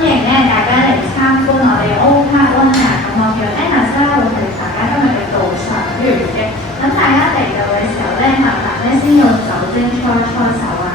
歡迎咧大家嚟參觀我哋 O-Park One 啊！咁我叫 Anna 啦，會係大家今日嘅導賞員嘅。咁大家嚟到嘅時候咧，麻煩咧先用酒精搓手啊！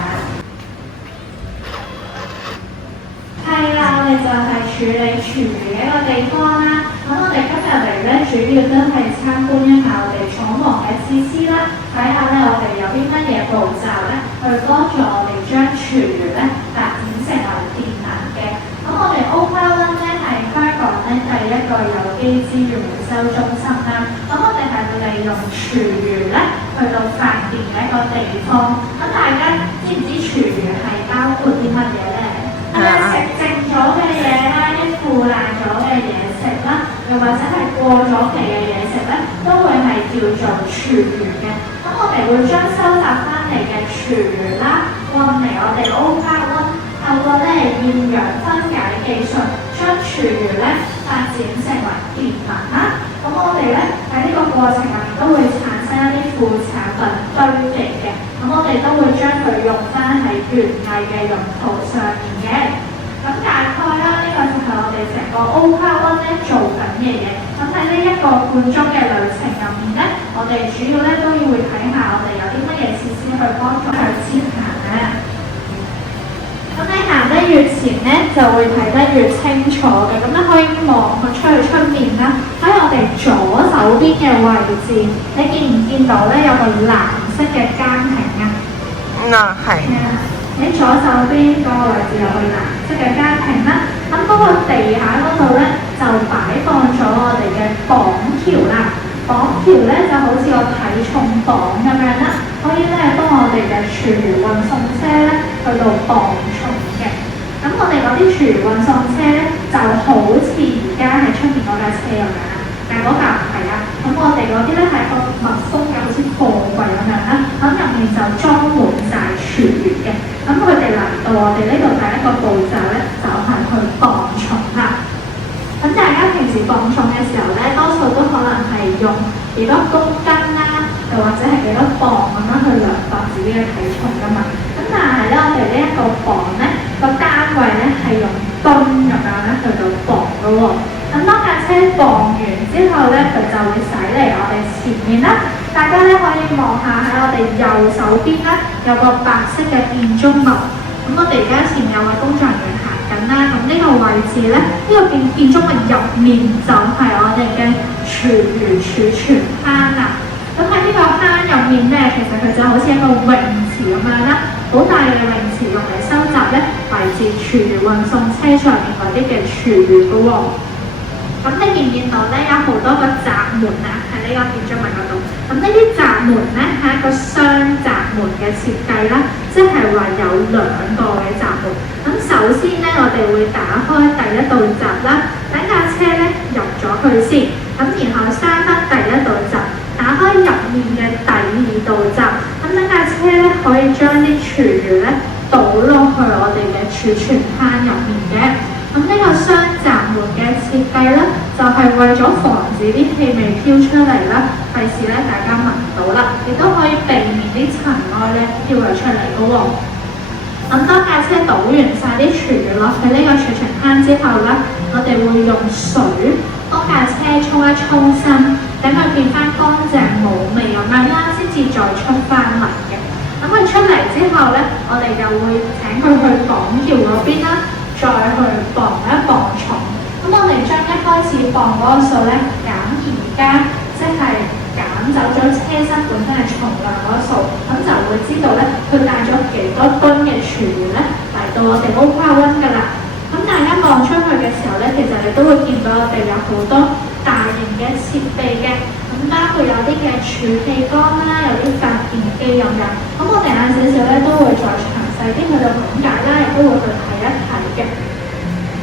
係啦，我哋就係處理廚餘嘅一個地方啦。咁我哋今日嚟咧，主要都係參觀一下我哋廠房嘅設施啦，睇下咧我哋有啲乜嘢步驟咧，去幫助我哋將廚餘咧發展成為電能嘅。咁我哋 O-Park One 咧係香港咧第一個有機資源回收中心啦。咁我哋係利用廚餘咧去到發電嘅一個地方。咁大家知唔知廚餘係包括啲乜嘢咧？係咪食剩咗嘅嘢啦，啲腐爛咗嘅嘢食啦，又或者係過咗期嘅嘢食咧，都會係叫做廚餘嘅。咁我哋會將收集翻嚟嘅廚餘啦，運嚟我哋 O-Park One，透過咧厭氧分解技術，將廚餘咧發展成為電能啦。咁我哋咧喺呢個過程入面都會產生一啲副產品堆積嘅，咁我哋都會將佢用翻喺園藝嘅用途上面嘅。咁大概啦，呢個就係我哋成個 O-Park One 咧做緊嘅嘢。咁喺呢一個半鐘嘅旅程入面咧，我哋主要咧都要會睇下我哋有啲乜嘢設施去幫助佢前行啊。咁你行得越前咧，就會睇得越清楚嘅。咁咧可以望佢出去出面啦。喺我哋左手邊嘅位置，你見唔見到咧有個藍色嘅間屏啊？係。喺左手邊嗰個位置有個藍色嘅間屏啦。咁嗰個地下嗰度咧就擺放咗我哋嘅綁條啦。綁條咧就好似個體重綁咁樣啦，可以咧幫我哋嘅廚餘運送車咧去到磅重嘅。咁我哋嗰啲廚餘運送車咧就好似而家喺出面嗰架車咁樣啦，但係嗰架唔係啊。咁我哋嗰啲咧係個密封嘅，好似貨櫃咁樣啦。咁入面就裝滿晒廚餘嘅。咁佢哋嚟到我哋呢度第一個步驟咧就係去磅重啦。咁大家平時磅重嘅時候咧，多數都可能係用幾多公斤啦，又或者係幾多磅咁樣去量度自己嘅體重噶嘛。咁但係咧，我哋呢一個磅咧個單位咧係用噸咁樣咧去到磅噶喎。咁當架車磅完之後咧，佢就會駛嚟我哋前面啦。大家咧可以望下喺我哋右手邊咧有個白色嘅建築物。咁我哋而家前面有位工作人員行緊啦，咁呢個位置咧，呢個建築物入面就係我哋嘅廚餘儲存坑啦。咁喺呢個坑入面咧，其實佢就好似一個泳池咁樣啦，好大嘅泳池用嚟收集咧嚟自廚餘運送車上面嗰啲嘅廚餘噶喎。咁你見唔見到咧有好多個閘門啊？喺呢個建築物嗰度。咁呢啲閘門咧係一個雙閘門嘅設計啦，即係話有兩個嘅閘門。咁首先咧，我哋會打開第一道閘啦，等架車咧入咗去先。咁然後閂翻第一道閘，打開入面嘅第二道閘。咁等架車咧可以將啲廚餘咧倒落去我哋嘅儲存坑入面嘅。咁呢個雙閘門嘅設計咧，就係為咗防止啲氣味飄出嚟啦，費事咧大家聞到啦，亦都可以避免啲塵埃咧飄咗出嚟嘅喎。咁當架車倒完晒啲廚餘落去呢個儲存坑之後咧，我哋會用水幫架車沖一沖身，等佢變翻乾淨冇味咁樣啦，先至再出翻嚟嘅。咁佢出嚟之後咧，我哋就會請佢去綁橋嗰邊啦。再去磅一磅重，咁我哋將一開始磅嗰個數咧減而家，即係減走咗車身本身嘅重量嗰個數，咁就會知道咧佢帶咗幾多噸嘅廚餘咧嚟到我哋 O-Park One 㗎啦。咁大家望出去嘅時候咧，其實你都會見到我哋有好多大型嘅設備嘅，咁包括有啲嘅儲氣缸啦，有啲發電機咁樣。咁我哋晏少少咧都會再詳細啲去到講解啦，亦都會去睇一睇嘅。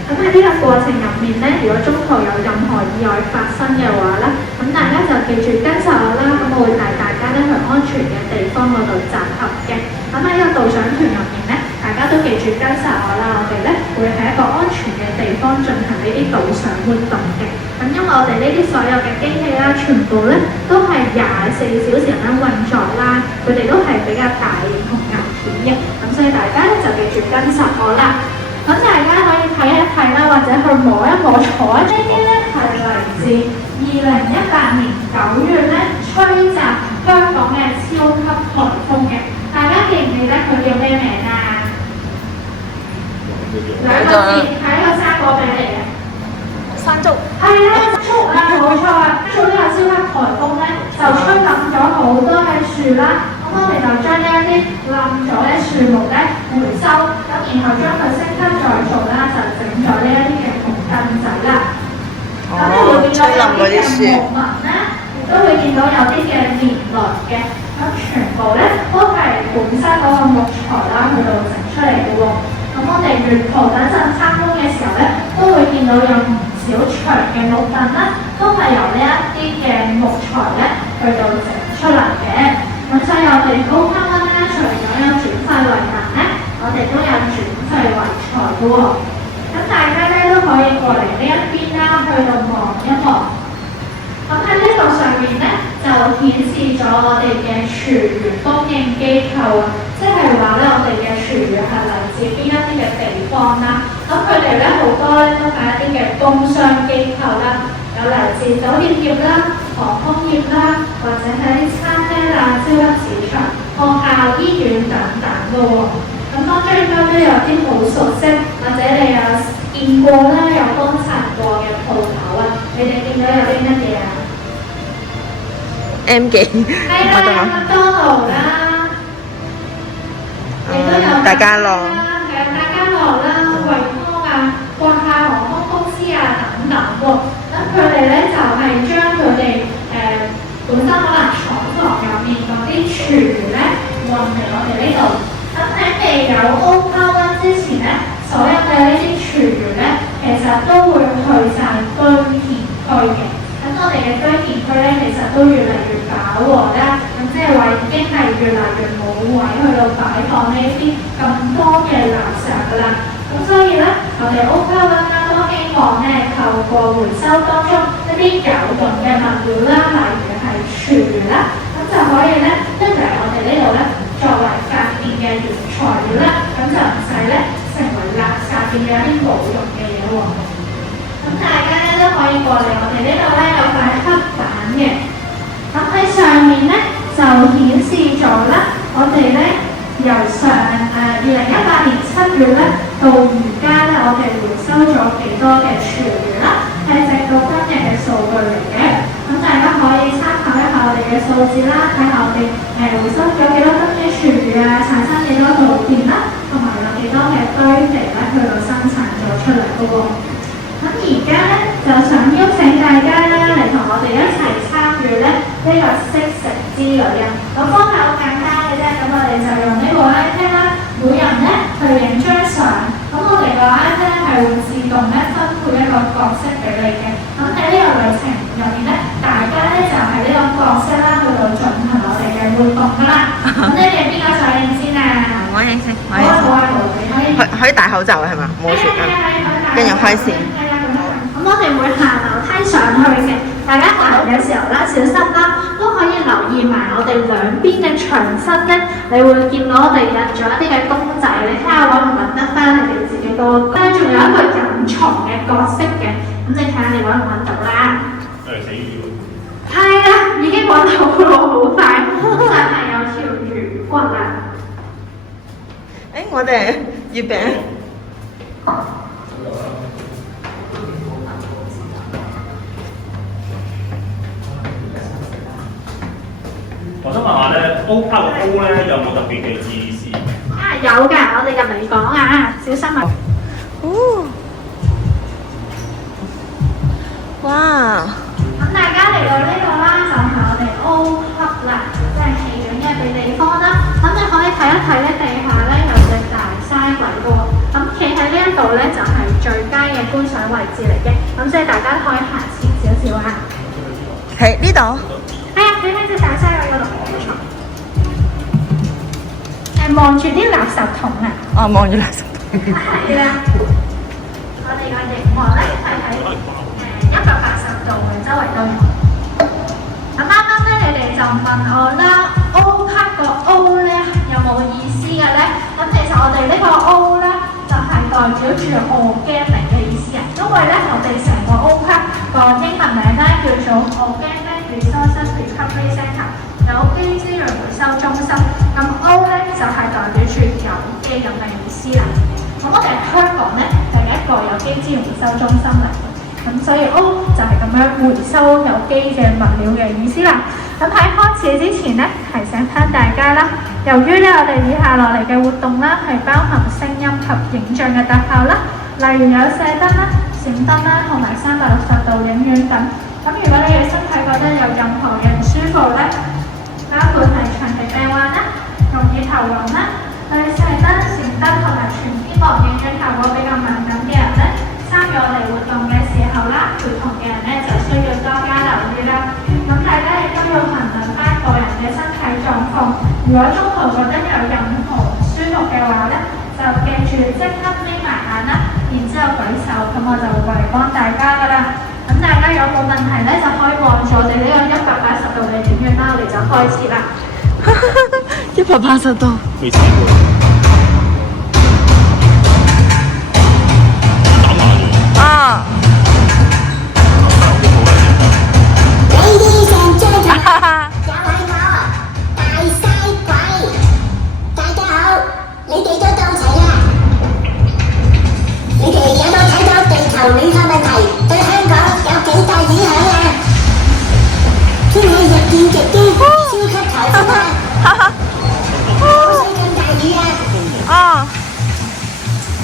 咁喺呢個過程入面咧，如果中途有任何意外發生嘅話咧，咁大家就記住跟實我啦。咁我會帶大家咧去安全嘅地方嗰度集合嘅。咁喺呢個導賞團入面咧，大家都記住跟實我啦。我哋咧會喺一個安全嘅地方進行呢啲導賞活動嘅。咁因為我哋呢啲所有嘅機器啦，全部咧都係24小時咁樣運作啦，佢哋都係比較大型同危險嘅。咁所以大家咧就記住跟實我啦。咁大家可以睇一睇啦，摸一摸坐呢啲咧係嚟自2018年9月咧吹襲香港嘅超級颱風嘅，大家記唔記得佢叫咩名啊？兩個字係一個生果名嚟嘅。山竹係啦，山竹啊，冇錯啊！做呢個超級颱風咧，就吹冧咗好多嘅樹啦。咁我哋就將呢一啲冧咗嘅樹木咧回收，咁然後將佢升級再造啦，就整咗呢一啲嘅木凳仔啦。咁你會見到有啲嘅木紋咧，亦都會見到有啲嘅年輪嘅，咁全部咧都係本身嗰個木材啦，去到整出嚟嘅喎。咁我哋沿途等陣參觀嘅時候咧，都會見到有唔少長嘅木凳啦，都係由呢一啲嘅木材咧去到整出嚟嘅。咁所以我哋高級灣咧，除咗有轉廢為能咧，我哋都有轉廢為財嘅喎。咁大家咧都可以過嚟呢一邊啦，去到望一望。咁喺呢度上面咧，就顯示咗我哋嘅廚餘供應機構啊，即係話咧，我哋嘅廚餘係嚟自邊一啲嘅地方啦。咁佢哋咧好多咧都係一啲嘅工商機構啦，有嚟自酒店業啦、航空業啦，或者係啲餐廳啊、超級市場、學校、醫院等等嘅喎。咁當中應該都有啲好熟悉，或者你有見過啦、有觀察過嘅鋪頭啊，你哋見到有啲乜嘢啊？M 記，係啦，麥當勞啦，亦都有大家樂，係啊，大家樂啦、惠康啊、國泰航空公司啊等等喎。咁佢哋咧就係將佢哋本身可能廠房入面嗰啲廚餘咧運嚟我哋呢度。咁喺未有 O+1 之前咧，所有嘅呢啲廚餘咧，其實都會去晒堆填區嘅。咁我哋嘅堆填區咧，其實都越嚟越飽和啦。咁即係話已經係越嚟越冇位去到擺放呢啲咁多嘅垃圾㗎啦。咁所以咧，我哋 O+1 啦都希望咧，透過回收當中一啲有用嘅物料啦，例如係廚餘啦，咁就可以咧拎嚟我哋呢度咧，作為發電嘅原材料啦，咁就唔使咧成為垃圾變咗一啲冇用嘅嘢喎。咁大家咧都可以過嚟我哋呢度咧有塊黑板嘅，咁喺上面咧就顯示咗啦，我哋咧由2018年7月咧到而家咧，我哋回收咗幾多嘅廚餘啦，係直到今日嘅數據嚟嘅。咁大家可以參考一下我哋嘅數字啦，睇下我哋回收咗幾多斤嘅廚餘啊，產生幾多度電啦，同埋有幾多嘅堆肥咧去到生產咗出嚟嘅喎。咁而家咧就想邀請大家咧嚟同我哋一齊參與咧呢個識食之旅啊！個方法好簡單嘅啫，咁我哋就用呢部 iPad 啦，每人咧去影張相，咁我哋個 iPad 咧係會自動咧分配一個角色俾你嘅。咁喺呢個旅程入面咧，大家咧就係呢個角色啦，去到進行我哋嘅活動㗎啦。咁你哋邊個想影先啊？我影先，好啊好啊，可以戴口罩係嘛？冇事啊，跟住開線。咁我哋會行樓梯上去嘅，大家行嘅時候啦，小心啦，都可以留意埋我哋兩邊嘅牆身咧，你會見到我哋印咗一啲嘅公仔，你睇下揾唔揾得翻你哋自己個。仲有一個隱藏嘅角色嘅，咁你睇下你揾唔揾到啦？死魚係啦，已經揾到咯，好快，就係有條魚骨啦。我哋月餅。我想問下咧，O+ 個 O 咧有冇特別嘅意思？有㗎，我哋入嚟講啊，小心啊！哦，哇！咁大家嚟到呢度啦，就係我哋 O+ 啦，即係戲院嘅地方啦。咁你可以睇一睇咧，地下咧有隻大嘥鬼嘅喎。咁企喺呢一度咧，就係最佳嘅觀賞位置嚟嘅。咁所以大家可以行前少少啊。喺呢度。係啊，企喺隻大嘥鬼嗰度。望住啲垃圾桶啊！哦，望住垃圾桶。係啦，我哋個熒幕咧係喺180度嘅，周圍都有。咁啱啱咧，你哋就問我啦 ，O+ 個 O 咧有冇意思嘅咧？咁其實我哋呢個 O 咧就係代表住 organic 嘅意思啊，因為為咧我哋成個 O Park 個英文名咧叫做 Organic Resources Recovery Centre 有機資源回收中心。咁 O 咧就係代表住有機咁嘅意思啦。咁我哋香港咧係一個有機資源回收中心嚟嘅，咁所以 O 就係咁樣回收有機嘅物料嘅意思啦。咁喺開始之前咧，提醒翻大家啦，由於咧我哋以下落嚟嘅活動啦係包含聲音及影像嘅特效啦，例如有射燈啦、閃燈啦同埋360度影院等。咁如果你嘅身體覺得有任何嘅唔舒服咧，包括係長期病患啦、容易頭暈啦、對射燈、閃燈同埋全天幕影像效果比較敏感嘅人咧，參與我哋活動嘅時候啦，陪同嘅人咧就需要多加留意啦。咁大家亦都要衡量翻個人嘅身體狀況。如果中途覺得有任何唔舒服嘅話咧，就記住即刻眯埋眼啦，然之後舉手，咁我就會過嚟幫大家噶啦。咁大家有冇問題咧，就可以望住我哋呢個180度嘅影院啦，我哋就開始啦。180度。未試過。啊！你啲上張台，又係我大嘥鬼！大家好，你哋都到齊啦。你哋有冇睇到地球暖化問題對香港有幾大影響啊？天氣日見極端，超級颱風啊！冇需咁大雨啊！哦。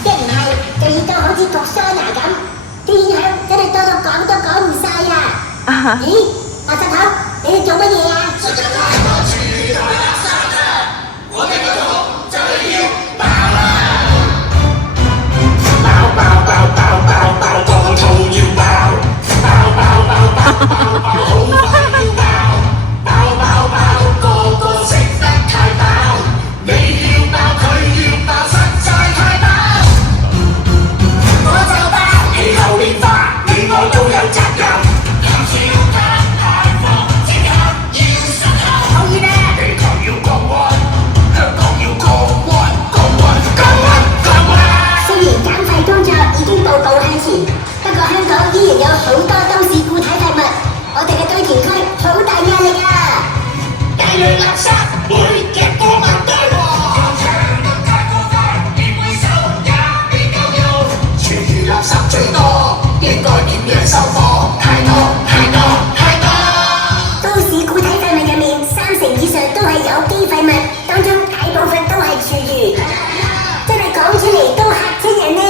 一唔係就熱到好似焗桑拿咁，啲影響真係多到講都講唔晒啊！咦，垃圾桶，你哋做乜嘢啊？實在太多廚餘同垃圾啦！我哋個桶就嚟要爆啦！爆爆爆爆爆爆，個桶要爆！爆爆爆爆爆爆，好快要爆！爆爆爆，個個食得太飽，你要爆佢要爆，實在太飽！我就爆氣候變化，你我都有責任。減少碳排放，即刻要實行。同意咩？地球要降溫，香港要降溫，降溫，降溫，降溫。雖然減廢工作已經步步向前，不過香港依然有好多都市固體廢物，我哋嘅堆填區好大壓力啊！大量垃圾會夾過物堆喎，搶得太過快，連回收也未夠用。廚餘垃圾最多，應該點樣收貨？太多太多太多！都市固體廢物入面，30%以上都係有機廢物，當中大部分都係廚餘，真係講出嚟都嚇親人呢！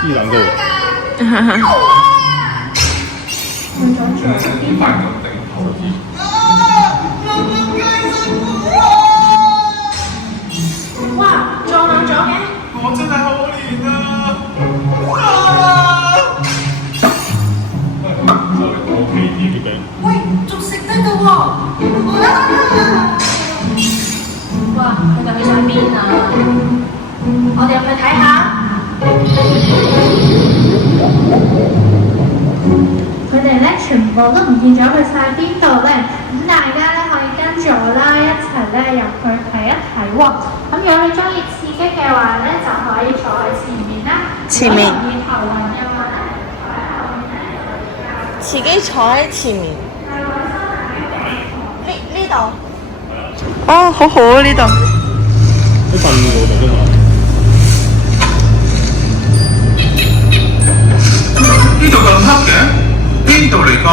呢兩個。換咗做邊快咁頂頭啲。哇，撞爛咗嘅！我真係可憐啊！我企啲嘅頂。喂，仲食得㗎喎！哇，佢哋去晒邊啊？我哋入去睇下。佢哋咧全部都唔見咗去晒邊度咧？咁大家咧可以跟住我啦，一齊咧入去睇一睇喎。咁如果你中意刺激嘅話咧，就可以坐喺前面啦。前面。如果容易頭暈嘅話咧，坐喺後面咧。自己坐喺前面。呢度。哦，好好啊呢度。都瞓過㗎啫嘛。呢度咁黑嘅，邊度嚟㗎？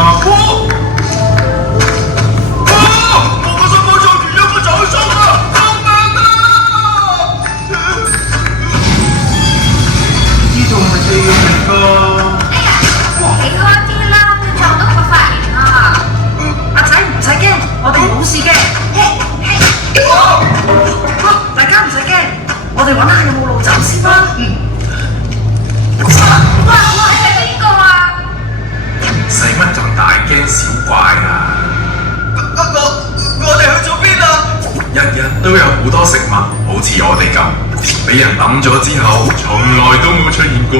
我個心冇做完一個走心啊！救命啊！呢度係咪地獄嚟㗎？企開啲啦，你撞到個髮型啊！阿仔唔使驚，我哋冇事嘅。大家唔使驚，我哋揾下有冇路走先啦。哇！你係邊個啊？使乜咁大驚小怪啊？我哋去咗邊啊？日日都有好多食物，好似我哋咁，俾人抌咗之後，從來都冇出現過。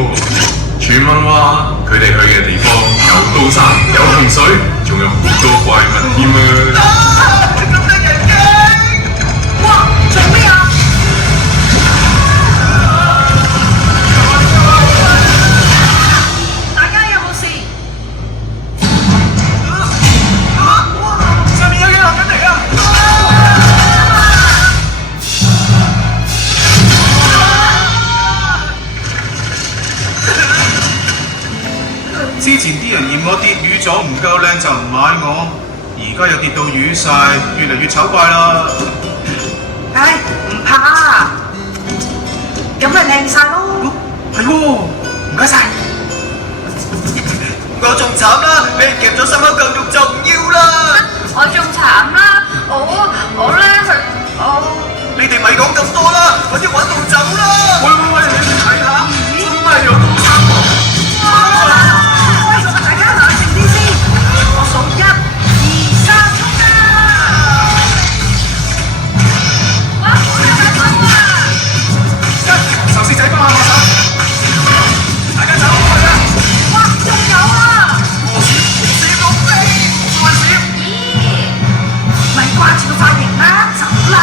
傳聞話佢哋去嘅地方有高山、有洪水，仲有好多怪物添啊！咁得人驚！哇！做咩啊？大家有冇事？上面有嘢落緊嚟啊！之前啲人嫌我跌瘀咗唔夠靚就唔買我，而家又跌到瘀晒，越嚟越醜怪啦。唉，唔怕，咁咪靚晒咯。係喎，唔該晒。我仲慘啦，俾人夾咗心口嚿肉就唔要啦。我仲慘啦，我咧係你哋咪講咁多啦，快啲揾路走啦！喂，你哋睇下，真係有高山喎！大家冷靜啲先，我數1、2、3，衝啊！哇！好大啊！壽司仔幫下我手，大家走開啦！哇！仲有啊！閃到飛，再閃！咦？咪掛住個髮型啦，走啦！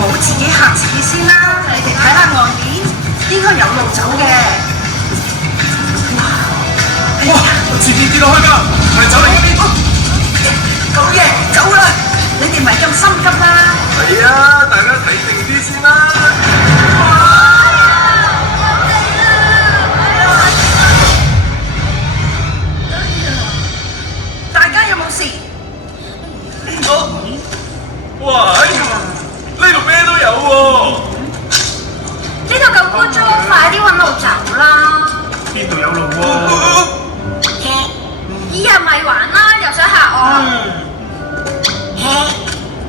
好自己嚇自己先啦。你哋睇下外面，應該有路走嘅。哇！前面跌落去㗎，係走嚟嗰邊。好嘢，走啦！你哋咪咁心急啦。係啊，大家睇定啲先啦。大家有冇事？哇！呢度咩都有喎。呢度咁污糟，快啲揾路走啦！邊度有路喎？依日咪玩啦，又想嚇我？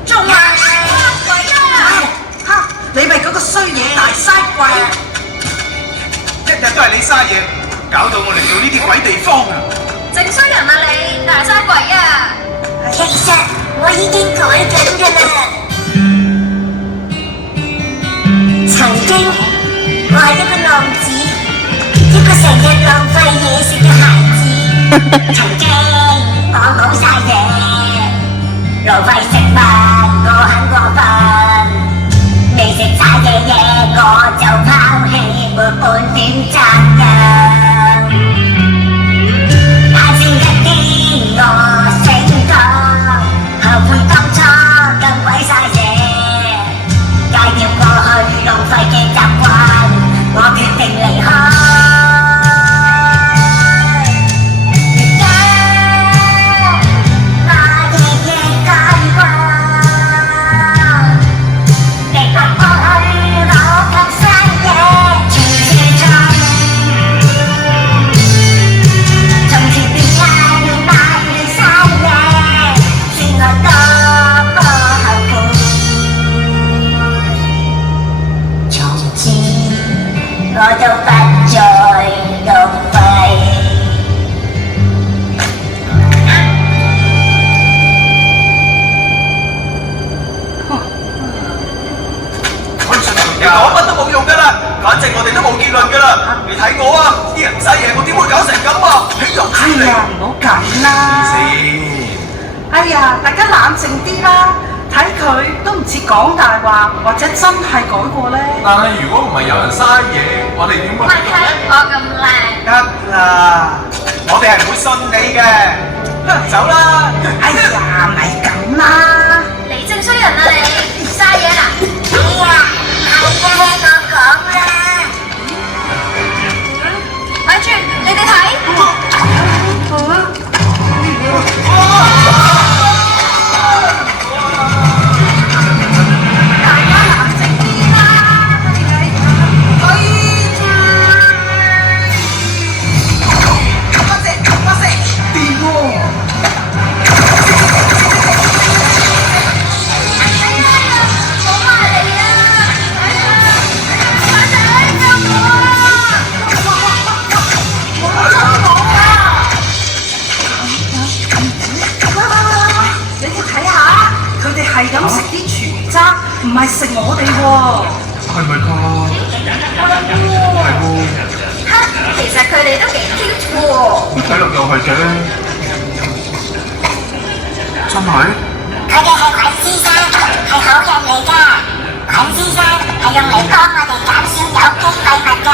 仲話嘥鬼啊！嚇！你咪嗰個衰嘢大嘥鬼！一日都係你嘥嘢，搞到我嚟到呢啲鬼地方啊！整衰人啊你，大嘥鬼啊！其實我已經改緊㗎啦。曾經我係一個浪子，一個成日浪費嘢食嘅孩子。曾經我好嘥嘢，浪費食物我很過分，未食晒嘅嘢我就拋棄，沒半點責任。眼前一見我醒覺，後悔當初咁鬼嘥嘢，戒掉過去浪費嘅習慣，我決定離開。我都不再浪費。你講乜都冇用㗎啦，反正我哋都冇結論㗎啦。你睇我啊，啲人嘥嘢，我點會搞成咁啊？豈有此理！唔好咁啦。哎呀，大家冷靜啲啦。睇佢都唔似講大話，或者真係改過咧。但係如果唔係有人嘥嘢，我哋點會？咪睇我咁靚。得啦，我哋係唔會信你嘅。走啦！哎呀，咪咁啦。你正衰人啊你，嘥嘢啦！哎呀，係嘅，我講啦。咪住，你哋睇。係咁食啲廚餘渣，唔係食我哋喎。係咪㗎？係喎。嚇，其實佢哋都幾 cute 喎。睇落又係嘅。真係？佢哋係菌先生，係好人嚟㗎。菌先生係用嚟幫我哋減少有機廢物㗎。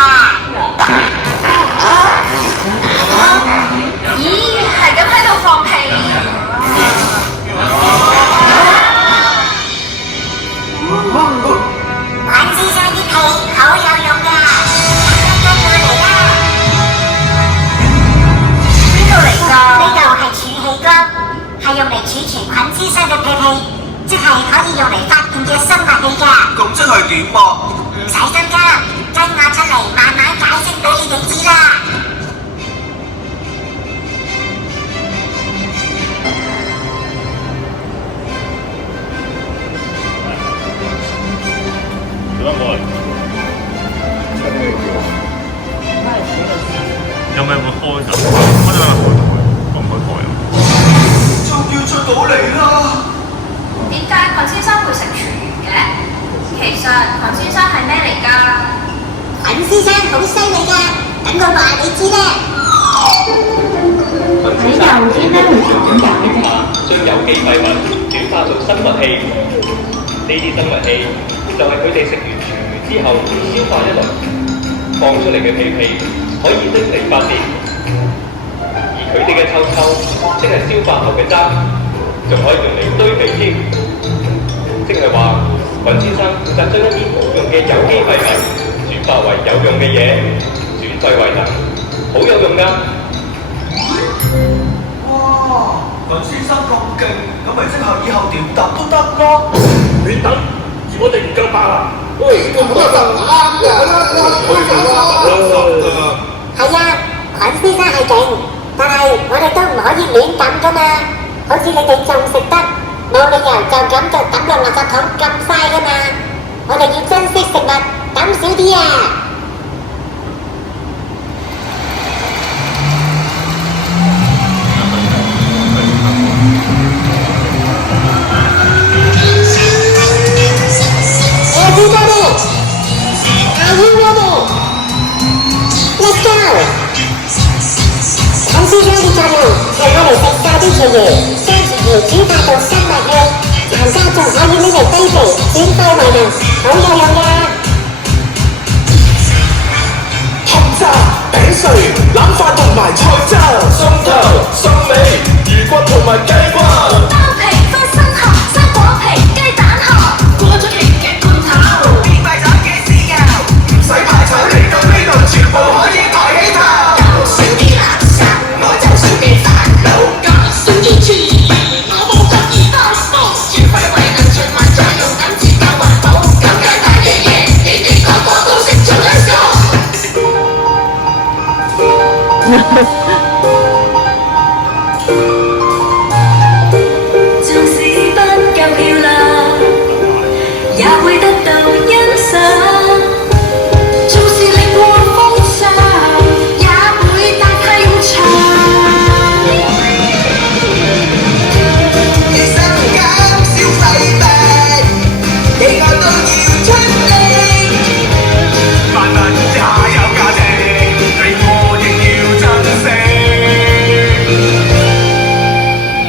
咦，係咁喺度放屁。菌先生啲屁好有用㗎，跟我嚟啦！邊度嚟㗎？呢度係儲氣缸，係用嚟儲存菌先生嘅屁屁，即係可以用嚟發電嘅生物氣㗎。咁即係點啊？唔使心急，跟我出嚟慢慢解釋俾你哋知啦。有咩會開就開咗啦，講開台啊！終於出到嚟啦！點解菌先生會食廚餘嘅？其實菌先生係咩嚟㗎？菌先生好犀利㗎，等我話你知啦。喺右邊咧會講解嘅，將有機廢物轉化做生物氣，呢啲生物氣就係佢哋食完廚餘之後消化一輪，放出嚟嘅屁屁可以拎嚟發電，而佢哋嘅臭臭，即係消化後嘅渣，仲可以用嚟堆肥添。即係話，尹先生負責將一啲冇用嘅有機廢物轉化為有用嘅嘢，轉廢為能，好有用㗎。哇！尹先生咁勁，咁咪即係以後點揼都得咯。你等，而我哋唔夠爆啊！喂，我覺得就啱㗎，係啊，尹先生係勁，但係我哋都唔可以亂抌㗎嘛。好似你哋仲食得，冇理由就咁就抌落垃圾桶咁嘥㗎嘛。我哋要珍惜食物，抌少啲啊！Everybody, are you ready? Let's go! 尹先生嘅作用係我哋食晒啲廚餘，將廚餘轉化做生物氣，殘渣仲可以拎嚟堆肥，轉廢為能，好有用㗎！紅炸、餅碎、冷飯同埋菜渣，餸頭、餸尾、魚骨同埋雞骨，包皮、花生殼、生果皮、雞蛋殼，過咗期嘅罐頭，變賣咗嘅豉油，唔使派彩嚟到呢度，全部可以抬起頭。少啲垃圾，我就少啲煩惱，加少啲廚餘，我冇咁易包裝，轉廢為能，循環再用，咁至夠環保。咁簡單嘅嘢，你哋個個都識做 ，Let's go！縱使不夠漂亮，也會得到欣賞。縱是力過風霜，也會大太陽長。其實減少廢物，你我都要出力。萬物也有價值，你我亦要珍惜。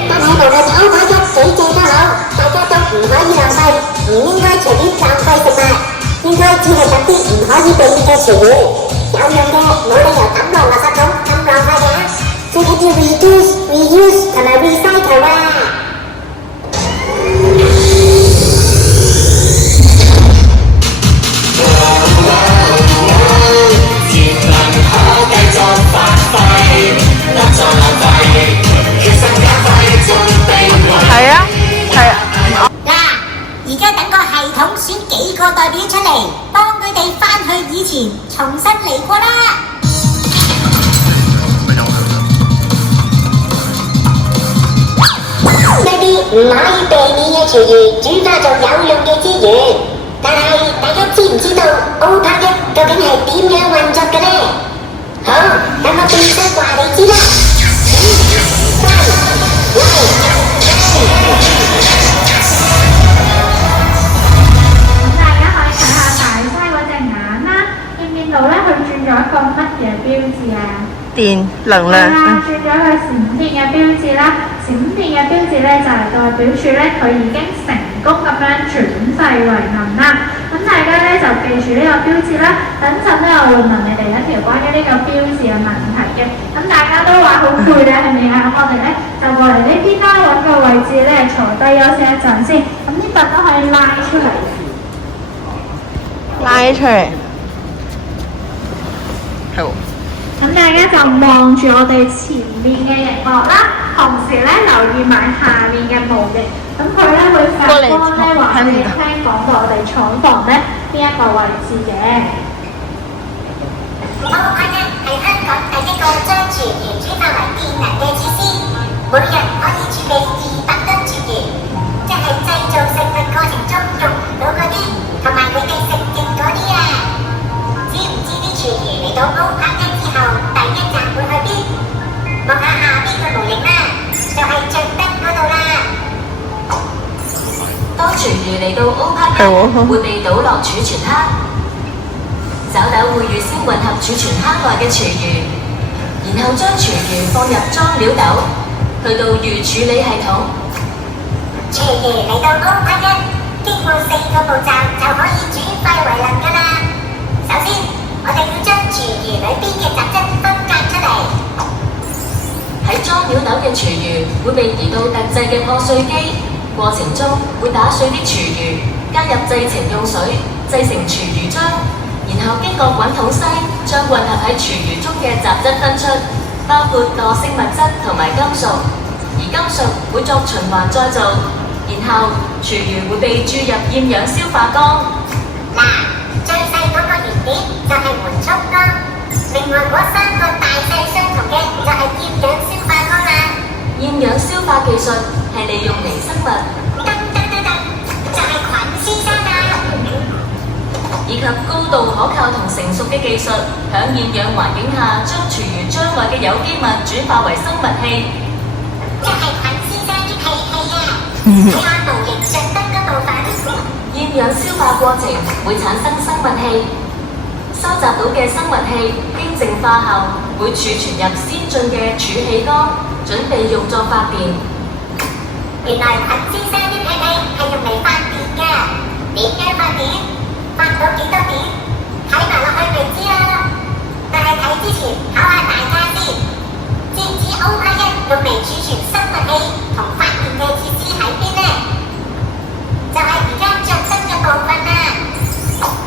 但係無論歐派一幾正都好，大家都唔可以浪費，唔應該隨便浪費食物，應該只係抌啲唔可以避免嘅廚餘，有用嘅冇理由抌落垃圾桶咁浪費㗎。最緊要 reduce、reuse 同埋 recycle 啊！節能可繼續發揮，不再浪費，決心減廢盡定位。係啊，係啊。嗱，而家等個系統選幾個代表出嚟，幫佢哋返去以前，重新嚟過啦。呢啲唔可以避免嘅廚餘轉化做有用嘅資源，但係大家知唔知道 O·1究竟係點樣運作嘅呢？好，等我變身話你知啦。大家可以睇下大西嗰隻眼啦，見唔見到咧？佢轉咗一個乜嘢標誌啊？電能量，係啦，轉咗佢閃電嘅標誌啦。閃電嘅標誌咧就係代表住咧佢已經成功咁樣轉廢為能啦。咁大家咧就記住呢個標誌啦。等陣咧我會問你哋一條關於呢個標誌嘅問題嘅。咁大家都話好攰咧，係咪啊？咁我哋咧就過嚟呢邊啦，揾個位置咧坐低休息一陣先。咁呢份都可以拉出嚟。拉出嚟。好。咁大家就望住我哋前面嘅熒幕啦，同時咧留意埋下面嘅模型。咁佢咧會發光咧話俾你聽講到我哋廠房咧邊一個位置嘅。O·1係香港第一個將廚餘轉化為電能嘅設施，每日可以處理200噸廚餘，即係製造食物過程中用唔到嗰啲，同埋你哋食剩嗰啲啊！知唔知啲廚餘嚟到O·1之後，第一站會去邊？望下下邊嘅模型啦，就係着燈嗰度啦。當廚餘嚟到O·1會被倒落儲存坑，走斗會預先混合儲存坑內嘅廚餘，然後將廚餘放入裝料斗，去到預處理系統。廚餘嚟到O·1，經經過4個步驟就可以轉廢為能㗎啦。首先，我哋要將廚餘裏邊嘅雜質分隔出嚟。喺裝料豆嘅廚餘會被移到特製嘅破碎機，過程中會打碎啲廚餘，加入製程用水製成廚餘漿，然後經過滾筒篩將混合喺廚餘中嘅雜質分出，包括惰性物質同埋金屬，而金屬會作循環再造，然後廚餘會被注入厭氧消化缸。嗱，最細嗰個原點就係緩衝缸，另外嗰3個大細相同嘅就係厭氧消化缸啦。厭氧消化技術係利用微生物就係菌先生啊！以及高度可靠同成熟嘅技術，響厭氧環境下將廚餘漿內嘅有機物轉化為生物氣。就係菌先生啲屁屁啊！睇下無形象燈嗰部分。厭氧消化過程會產生生物氣，收集到嘅生物氣經淨化後會儲存入先進嘅儲氣缸，準備用作發電。原來菌先生啲屁屁係用嚟發電㗎。點樣發電？發到幾多電？睇埋落去咪知啦。但係睇之前考下大家先，知唔知 O+1 用嚟儲存生物氣同發電嘅設施喺邊呢？就係而家着燈嘅部分啦。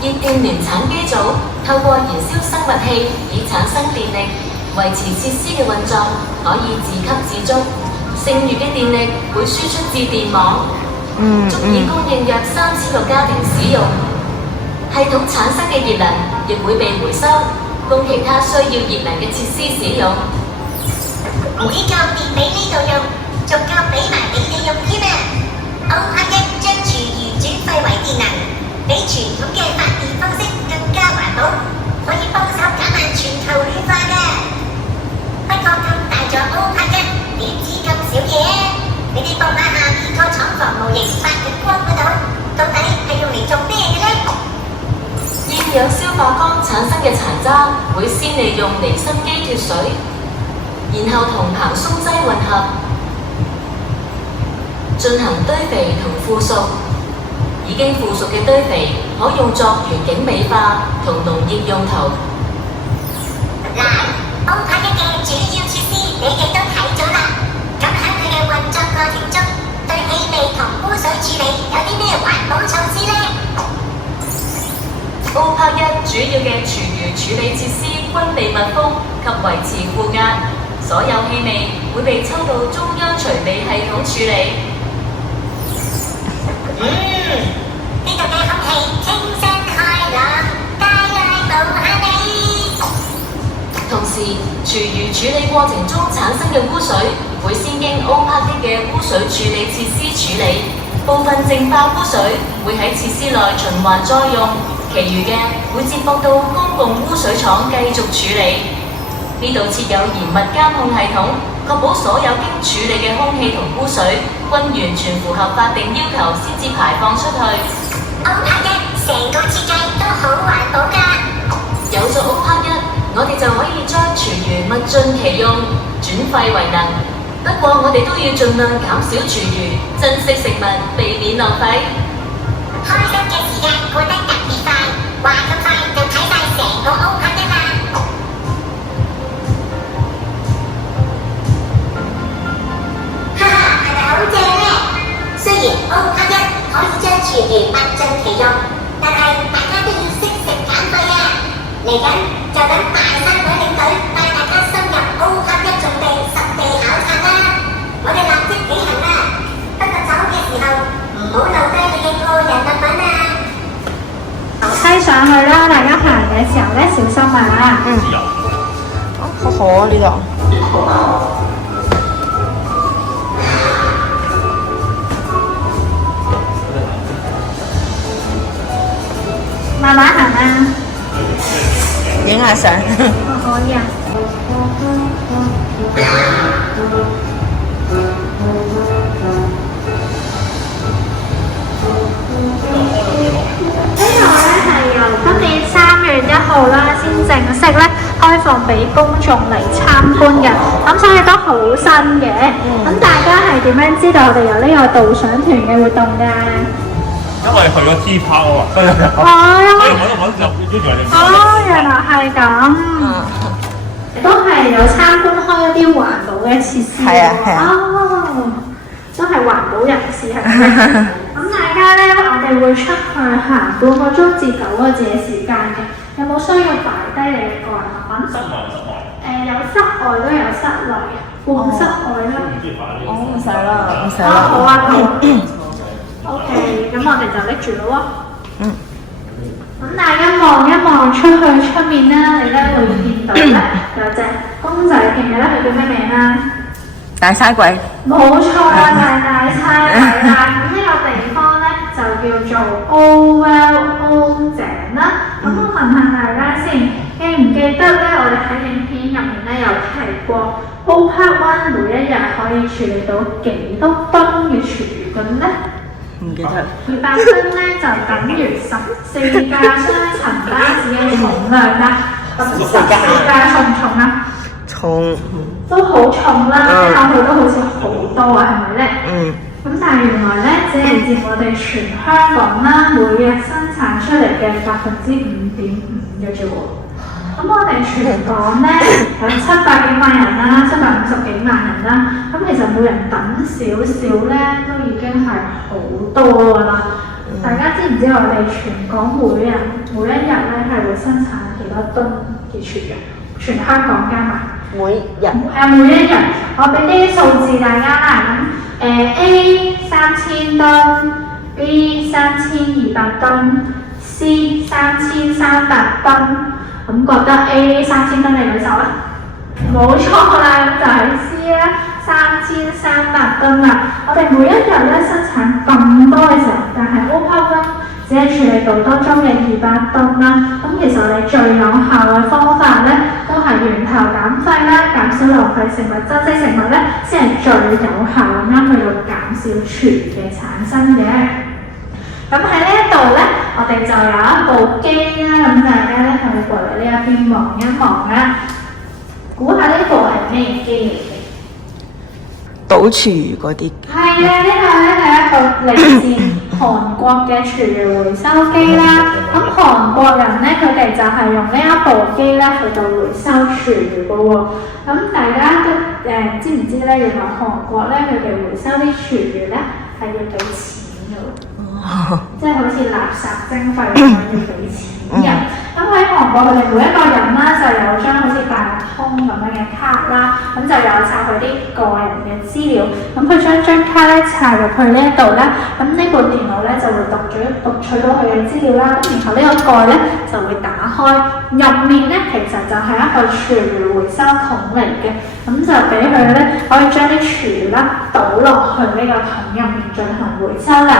熱電聯產機組透過燃燒生物氣以產生電力，維持設施嘅運作，可以自給自足。剩餘嘅電力會輸出至電網，足以供應約3000個家庭使用。系統產生嘅熱能亦會被回收，供其他需要熱能嘅設施使用。唔止夠電俾呢度用，仲夠俾埋你哋用添啊！O+1將廚餘轉廢為電能，比傳統嘅發電方式更加環保，可以幫手減慢全球暖化㗎。不過咁大座 O+1點止咁少嘢啊？你哋望下下面個廠房模型發緊光嗰度，到底係用嚟做咩嘅呢？厭氧消化缸產生嘅殘渣會先利用離心機脱水，然後同硼鬆劑混合，進行堆肥同附屬。已經附屬嘅堆肥可用作園景美化同農業用途。嗱，O+1嘅主要設施你哋都睇咗啦，咁喺佢嘅運作過程中，對氣味同污水處理有啲咩環保措施呢？O+1主要嘅廚餘處理設施均被密封及維持負壓，所有氣味會被抽到中央除味系統處理。呢度嘅空氣清新開朗，帶來無限味。同時，廚餘處理過程中產生嘅污水會先經 O+1嘅污水處理設施處理，部分淨化污水會喺設施內循環再用，其餘嘅會接駁到公共污水廠繼續處理。呢度設有嚴密監控系統，確保所有經處理嘅空氣同污水均完全符合法定要求先至排放出去。O+1成個設計都好環保㗎。有咗 O+1，我哋就可以將廚餘物盡其用，轉廢為能。不過我哋都要盡量減少廚餘，珍惜食物，避免浪費。開心嘅時間過得特別快，話咁快就睇晒成個 O+1啦。哈哈，係咪好正呢？雖然 O+1可以將廚餘物盡其用，但係大家都要識食減廢啊！嚟緊就等大山隊領隊帶大家深入 O+1種地實地考察啦！我哋立即舉行啦！不過走嘅時候唔好留低你嘅個人物品啊！梯上去啦，大家行嘅時候咧小心啊！好好啊呢度。慢慢行啊！影下相。可以啊。呢度咧係由今年3月1號啦，先正式咧開放俾公眾嚟參觀嘅，咁所以都好新嘅。咁大家係點樣知道我哋有呢個導賞團嘅活動㗎？因為去咗 T Park 啊嘛，所以我都就要求你。原來係咁。都係有參觀開一啲環保嘅設施都係環保人士係咪？咁大家咧，我哋會出去行半個鐘至9個字嘅時間嘅，有冇需要擺低你嘅個人物品？室內。有室外都有室內嘅，半室外啦。唔使啦，唔使啦。好啊，好。OK， 咁我哋就拎住咯喎。咁大家望一望出去出面啦，你咧會見到咧有隻公仔，記唔記得佢叫咩名啊？大嘥鬼。冇錯啦，就係大嘥鬼啦。咁呢個地方咧就叫做 OL 井啦。咁我問下大家先，記唔記得咧？我哋喺影片入面咧有提過 O Park One 每一日可以處理到幾多噸嘅廚餘咁咧？唔記得。200噸咧就等於14架雙層巴士嘅重量啦。咁14架重唔重啊？重。都好重啦，聽落去都好似好多啊，係咪咧？咁但係原來咧，只係佔我哋全香港啦，每日生產出嚟嘅5.5%嘅啫喎。咁我哋全港咧有700幾萬人啦，750幾萬人啦。咁其實每人等少少咧，都已經係好多㗎啦。大家知唔知我哋全港每一日咧係會生產幾多噸嘅廚餘？全香港加埋。每日每一日，我俾啲數字大家啦。咁A 3000噸 ，B 3200噸 ，C 3300噸。咁覺得 A 3000噸你舉手啊？冇錯啦，咁就係 C 啦，3300噸啦。我哋每一日咧生產咁多嘅時候，但係 O Park One只係處理到當中嘅200噸啦。咁其實我哋最有效嘅方法咧，都係源頭減廢啦，減少浪費食物，珍惜食物咧，先係最有效咁樣去到減少廚餘嘅產生嘅。咁喺呢一度咧，我哋就有一部機啦，咁大家咧可以過嚟呢一邊望一望啦。估下呢部係咩機嚟嘅？倒廚餘嗰啲。係啊，呢個咧係一個嚟自韓國嘅廚餘回收機啦。咁韓國人咧，佢哋就係用呢一部機咧去到回收廚餘嘅喎。咁大家都知唔知咧？原來韓國咧佢哋回收啲廚餘咧係要俾錢嘅喎，即係好似垃圾徵費咁樣要俾錢嘅。咁喺韓國佢哋每一個人啦就有張好似八達通咁樣嘅卡啦，咁就有插佢啲個人嘅資料，咁佢將張卡咧插入去呢一度咧，咁呢部電腦咧就會讀取到佢嘅資料啦，然後呢個蓋咧就會打開，入面咧其實就係一個廚餘回收桶嚟嘅，咁就俾佢咧可以將啲廚餘啦倒落去呢個桶入面進行回收啦。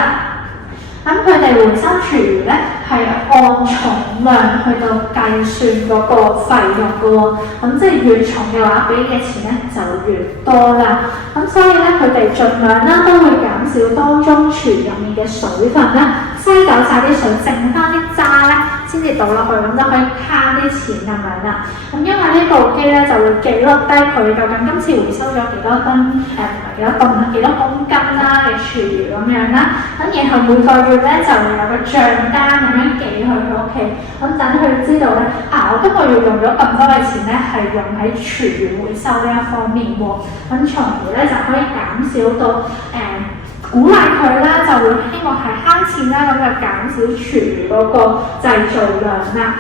咁佢哋回收廚餘咧係按重量去到計算嗰個費用嘅喎，咁即係越重嘅話，俾嘅錢咧就越多啦。咁所以咧，佢哋盡量啦都會減少當中廚餘入面嘅水分啦，篩走晒啲水，剩翻啲渣咧先至倒落去，咁就可以慳啲錢咁樣啦。咁因為呢部機咧就會記錄低佢究竟今次回收咗幾多噸唔係幾多噸啦，幾多公斤啦嘅廚餘咁樣啦。咁然後每個月咧就會有個帳單咁樣寄去佢屋企，咁等佢知道咧我今個月用咗咁多嘅錢咧係用喺廚餘回收呢一方面喎，咁從而咧就可以減少到鼓勵佢啦，就會希望係慳錢啦，咁就減少廚餘嗰個製造量啦。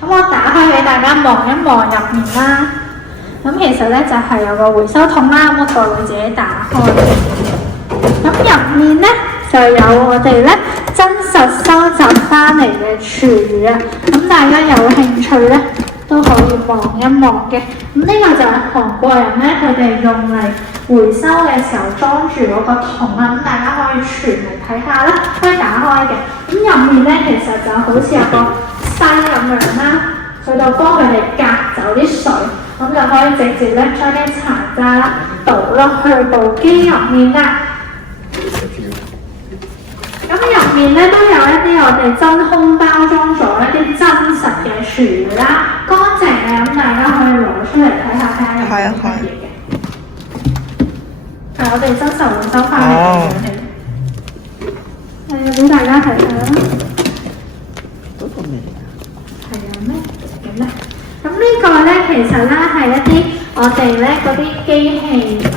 咁我打開俾大家望一望入面啦。咁其實咧就係有個回收桶啦，咁我蓋會自己打開嘅。咁入面咧就有我哋咧真實收集翻嚟嘅廚餘啊，咁大家有興趣咧都可以望一望嘅。咁呢個就係韓國人咧，佢哋用嚟回收嘅時候裝住嗰個桶啊，咁大家可以傳嚟睇下啦，可以打開嘅。咁入面咧其實就好似有個篩咁樣啦，去到幫佢哋隔走啲水，咁就可以直接咧將啲殘渣倒落去部機入面啦。咁入面咧都有一啲我哋真空包裝咗一啲真實嘅廚餘啦，乾淨嘅，咁大家可以攞出嚟睇下有冇乜嘢嘅。係我哋真實回收翻嚟嘅，係俾大家睇下啦。嗰個咩嚟㗎？係啊咩？咁咧？咁呢個咧其實咧係一啲我哋咧嗰啲機器，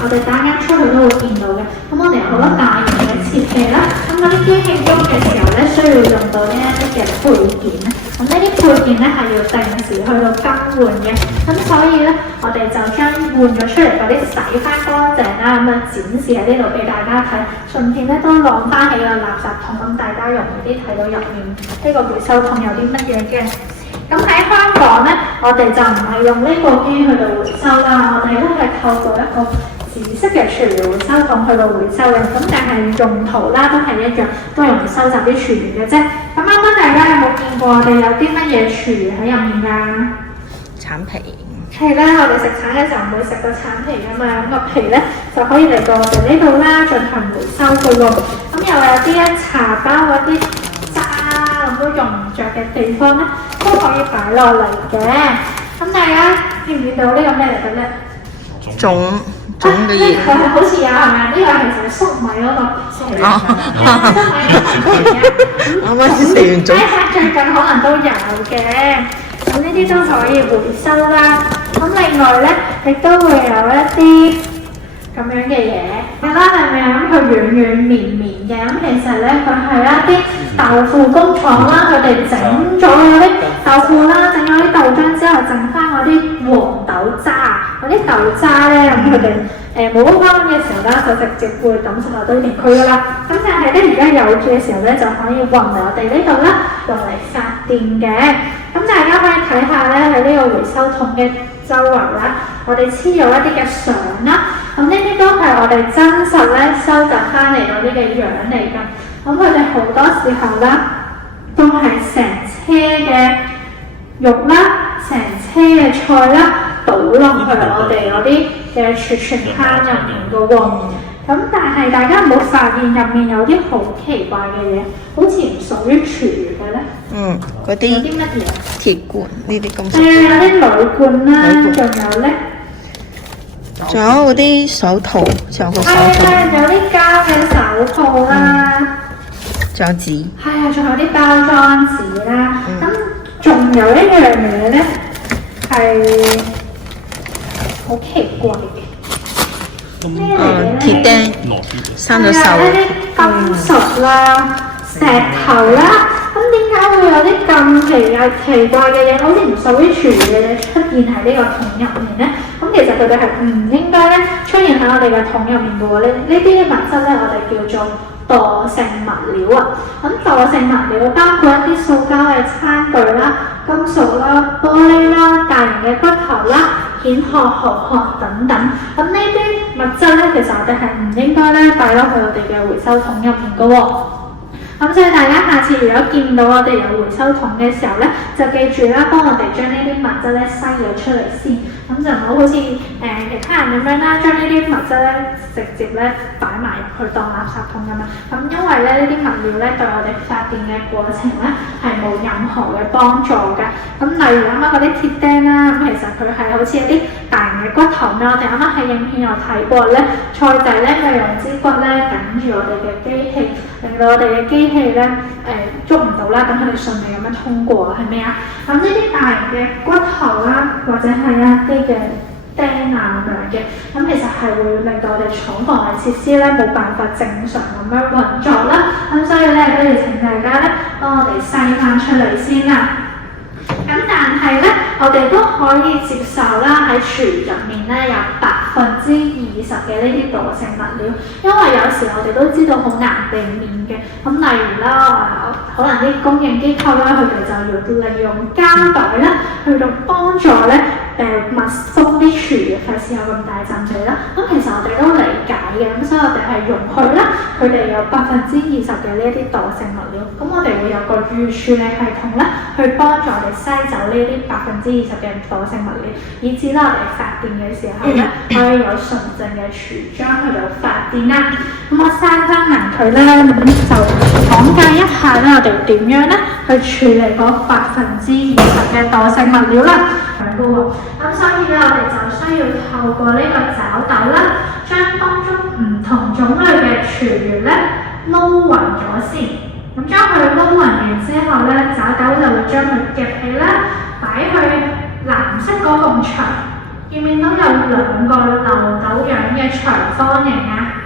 我哋大家出去都會見到嘅。咁我哋有好多大型嘅設備啦，咁嗰啲機器喐嘅時候咧，需要用到呢一啲嘅配件咧。咁呢啲配件咧係要定時去到更換嘅。咁所以咧，我哋就將換咗出嚟嗰啲洗翻乾淨啦，咁啊展示喺呢度俾大家睇，順便咧都攞翻起個垃圾桶，咁大家容易啲睇到入面呢個回收桶有啲乜嘢嘅。咁喺香港咧，我哋就唔係用呢個機去到回收啦，我哋都係透過一個紫色嘅廚餘回收桶去到回收嘅。咁但係用途啦都係一樣，都係用嚟收集啲廚餘嘅啫。咁啱啱大家有冇見過我哋有啲乜嘢廚餘喺入面㗎？橙皮。係啦，我哋食橙嘅時候唔會食個橙皮㗎嘛，咁個皮咧就可以嚟到我哋呢度啦進行回收嘅喎。咁又有啲茶包嗰啲渣咁都用唔着嘅地方咧，都可以擺落嚟嘅。咁大家見唔見到呢個咩嚟嘅咧？種嘅嘢。係好似有係咪？呢個其實係粟米嗰個粟米啱啱先食完種。最近可能都有嘅。咁呢啲都可以回收啦。咁另外咧，亦都會有一啲咁樣嘅嘢，係啦，係咪啊？咁佢軟軟綿綿嘅，咁其實咧佢係一啲豆腐工廠啦，佢哋整咗嗰啲豆腐啦，整咗啲豆漿之後，剩翻嗰啲黃豆渣，嗰啲豆渣咧，咁佢哋冇得翻嘅時候啦，就直接會抌晒落堆填區噶啦。咁但係咧，而家有住嘅時候咧，就可以運嚟我哋呢度啦，用嚟發電嘅。咁大家可以睇下咧，喺呢個回收桶嘅周圍啦，我哋黐咗一啲嘅相啦。咁呢啲都係我哋真實咧收集翻嚟嗰啲嘅樣嚟㗎。咁佢哋好多時候啦，都係成車嘅肉啦，成車嘅菜啦，倒落去我哋嗰啲嘅儲存坑入面㗎喎。咁但係大家唔好發現入面有啲好奇怪嘅嘢，好似唔屬於廚餘嘅咧。嗰啲有啲乜嘢？鐵罐呢啲金屬。係啊，有啲鋁罐啦，仲有咧。仲有嗰啲手套，仲有個手套。有啲膠嘅手套啦。仲有紙。係啊，仲有啲包裝紙啦。咁仲有一樣嘢咧，係好奇怪嘅。咩嚟嘅咧？鐵釘，生咗鏽。呢啲金屬啦、石頭啦，咁點解會有啲咁奇怪嘅嘢，好似唔屬於廚餘嘅嘢出現喺呢個桶入面咧？咁其實佢哋係唔應該咧出現喺我哋嘅桶入面嘅喎。呢啲物質咧，我哋叫做惰性物料啊。咁惰性物料包括一啲塑膠嘅餐具啦、金屬啦、玻璃啦、大型嘅骨頭啦、蜆殼、蠔殼等等。咁呢啲物質咧，其實我哋係唔應該咧擺落去我哋嘅回收桶入面嘅喎。咁所以大家下次如果見到我哋有回收桶嘅時候咧，就記住啦，幫我哋將呢啲物質咧篩咗出嚟先。咁就唔好好似其他人咁樣啦，將呢啲物質咧直接咧擺埋入去當垃圾桶咁樣。咁因為咧呢啲物料咧對我哋發電嘅過程咧係冇任何嘅幫助嘅。咁例如啱啱嗰啲鐵釘啦，咁其實佢係好似一啲大型嘅骨頭啦。我哋啱啱喺影片有睇過咧，菜仔咧佢用支骨咧頂住我哋嘅機器，令到我哋嘅機器咧捉唔到啦，等佢哋順利咁樣通過，係咪啊？咁呢啲大型嘅骨頭啦，或者係一啲嘅釘啊咁樣嘅，咁其實係會令到我哋廠房嘅設施咧冇辦法正常咁樣運作啦。咁所以咧都要請大家咧幫我哋篩翻出嚟先啦。咁但係咧，我哋都可以接受啦，喺廚餘入面咧有20%嘅呢啲惰性物料，因為有時我哋都知道好難避免嘅。咁例如啦，可能啲供應機構啦，佢哋就要利用膠袋啦，去到幫助咧密封啲廚餘，費事有咁大陣味啦。咁其實我哋都理解嘅，咁所以我哋係容許啦，佢哋有20%嘅呢一啲惰性物料。咁我哋會有個預處理系統咧，去幫助我哋篩走呢啲20%嘅惰性物料，以至咧我哋發電嘅時候咧，可以有純正嘅廚漿去到發電啦。咁我閂翻埋佢咧，咁就講解一下咧，我哋點樣咧去處理嗰20%嘅惰性物料啦。咁所以咧，我哋就需要透過呢個爪斗啦，將當中唔同種類嘅廚餘咧撈勻咗先。咁狗就會將佢夾起啦，擺去藍色嗰埲牆。見唔見到有兩個漏斗樣嘅長方形啊？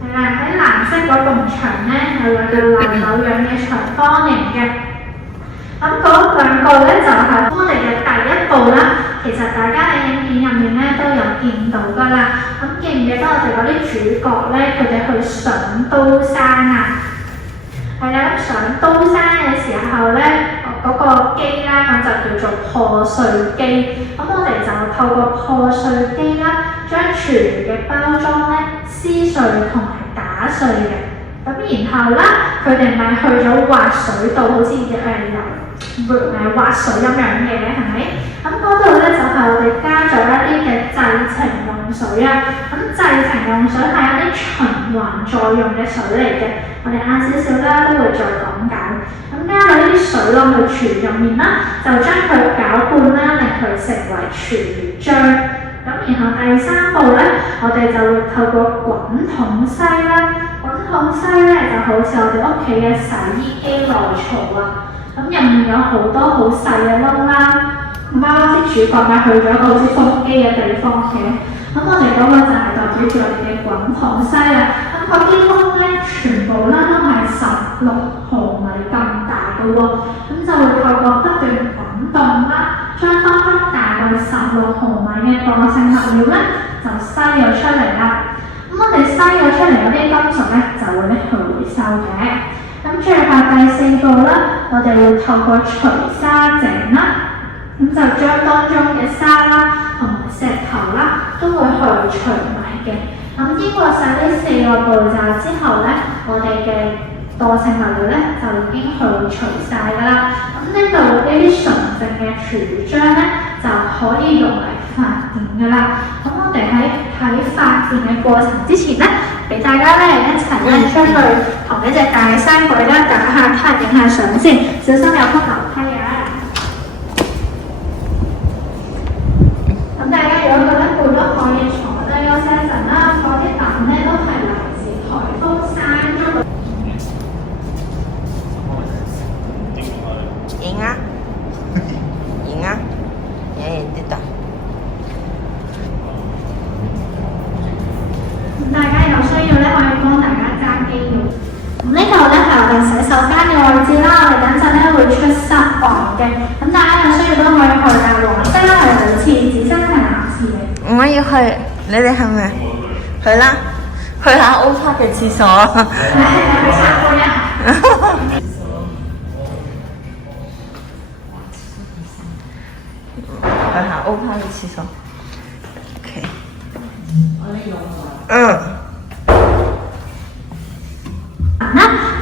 係啦，喺藍色嗰埲牆咧有兩個漏斗樣嘅長方形嘅。咁嗰兩個咧就係我哋嘅第一步啦。其實大家喺影片入面咧都有見到㗎啦。咁記唔記得我哋嗰啲主角咧，佢哋去上刀山啊？係啦，咁上刀山嘅時候咧，嗰個機啦，咁就叫做破碎機。咁我哋就透過破碎機啦，將廚餘嘅包裝咧撕碎同埋打碎嘅。咁然後啦，佢哋咪去咗滑水道，好似滑水咁樣嘅，係咪？咁嗰度咧就係我哋加咗一啲嘅製程用水啊。咁製程用水係一啲循環再用嘅水嚟嘅，我哋晏少少啦都會再講解。咁加咗啲水落去廚餘入面啦，就將佢攪拌啦，令佢成為廚餘漿。咁然後第三步咧，我哋就會透過滾筒篩啦。滾筒篩咧就好似我哋屋企嘅洗衣機內槽啊。咁入面有好多好細嘅窿啦。貓啲主角咪去咗好似風機嘅地方嘅。咁我哋嗰個就係代表住我哋嘅滾筒篩啦。咁嗰啲窿咧，全部啦都係16毫米咁大嘅喎。咁就會透過不斷滾動啦，將當中大概16毫米嘅惰性物料咧，就篩咗出嚟啦。咁我哋篩咗出嚟嗰啲金屬咧，就會拎去回收嘅。咁最後第4步啦，我哋會透過除沙井啦。咁就將當中嘅沙啦同埋石頭啦都會去除埋嘅。咁經過晒呢4個步驟之後咧，我哋嘅惰性物料咧就已經去除晒㗎啦。咁呢度呢啲純淨嘅廚餘漿咧就可以用嚟發電㗎啦。咁我哋喺發電嘅過程之前咧，俾大家咧一齊咧出去同一隻大山鬼咧打下卡影下相先，小心有幅樓梯啊！咁大家如果覺得攰都可以坐低休息一陣啦。嗰啲凳咧都係嚟自颱風山竹。影啊！影啊！影啲凳。大家有需要咧，可以幫大家揸機嘅。咁呢度咧係我哋洗手間嘅位置啦，我哋等陣咧會出室外嘅。咁大家有需要都可以去，但係黃色咧係女廁，紫色係男廁嘅。我要去，你哋係咪？去啦，去下 O-Park 嘅廁所。去參觀一下。去下 O-Park 嘅廁所。OK。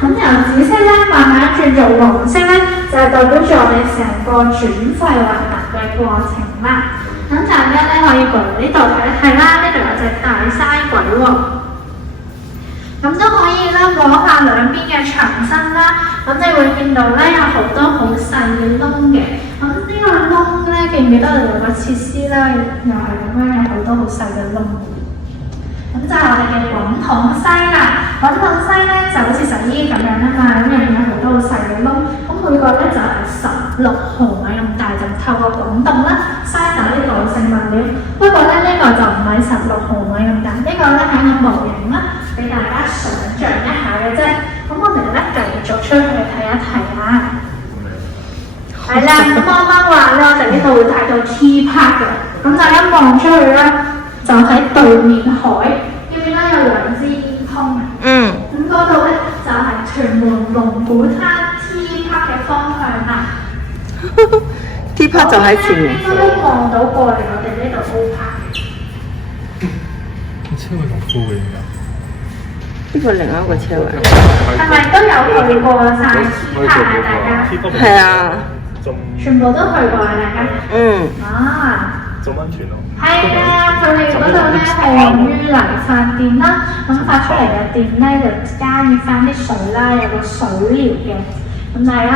咁由紫色咧慢慢轉做黃色咧，就係代表住我哋成個轉廢為能嘅過程啦。咁大家咧可以過嚟呢度睇一睇啦，呢度有隻大嘥鬼喎。咁都可以啦，摸下兩邊嘅牆身啦。咁你會見到咧有好多好細嘅窿嘅。咁呢個窿咧，記唔記得我哋有個設施啦？又係咁樣有好多好細嘅窿。咁就係我哋嘅滾筒篩啦。滾筒篩咧就好似洗衣機咁樣啊嘛，咁入面有好多好細嘅窿。咁每個咧就係16毫米咁大，就透過滾動啦篩走啲惰性物料。不過咧呢個就唔係16毫米咁大，呢個咧係一個模型啦，俾大家想像一下嘅啫。咁我哋咧繼續出去睇一睇啊。係啦，咁啱啱話咧，我哋呢度會睇到 T Park 嘅。咁大家望出去咧，就喺對面海，見唔見到有兩支煙通啊？咁嗰度咧就係屯門龍鼓灘 T Park 嘅方向啦。T Park 就喺前面。應該都望到過嚟我哋呢度 O Park。車位同富嘅㗎。呢個另一個車位。係咪都有去過晒 T Park 啊？大家？係啊。全部都去過啊！大家。做溫泉咯。係啊，佢哋嗰度咧係用淤泥發電啦，咁發出嚟嘅電咧就加熱翻啲水啦，有個水療嘅。咁大家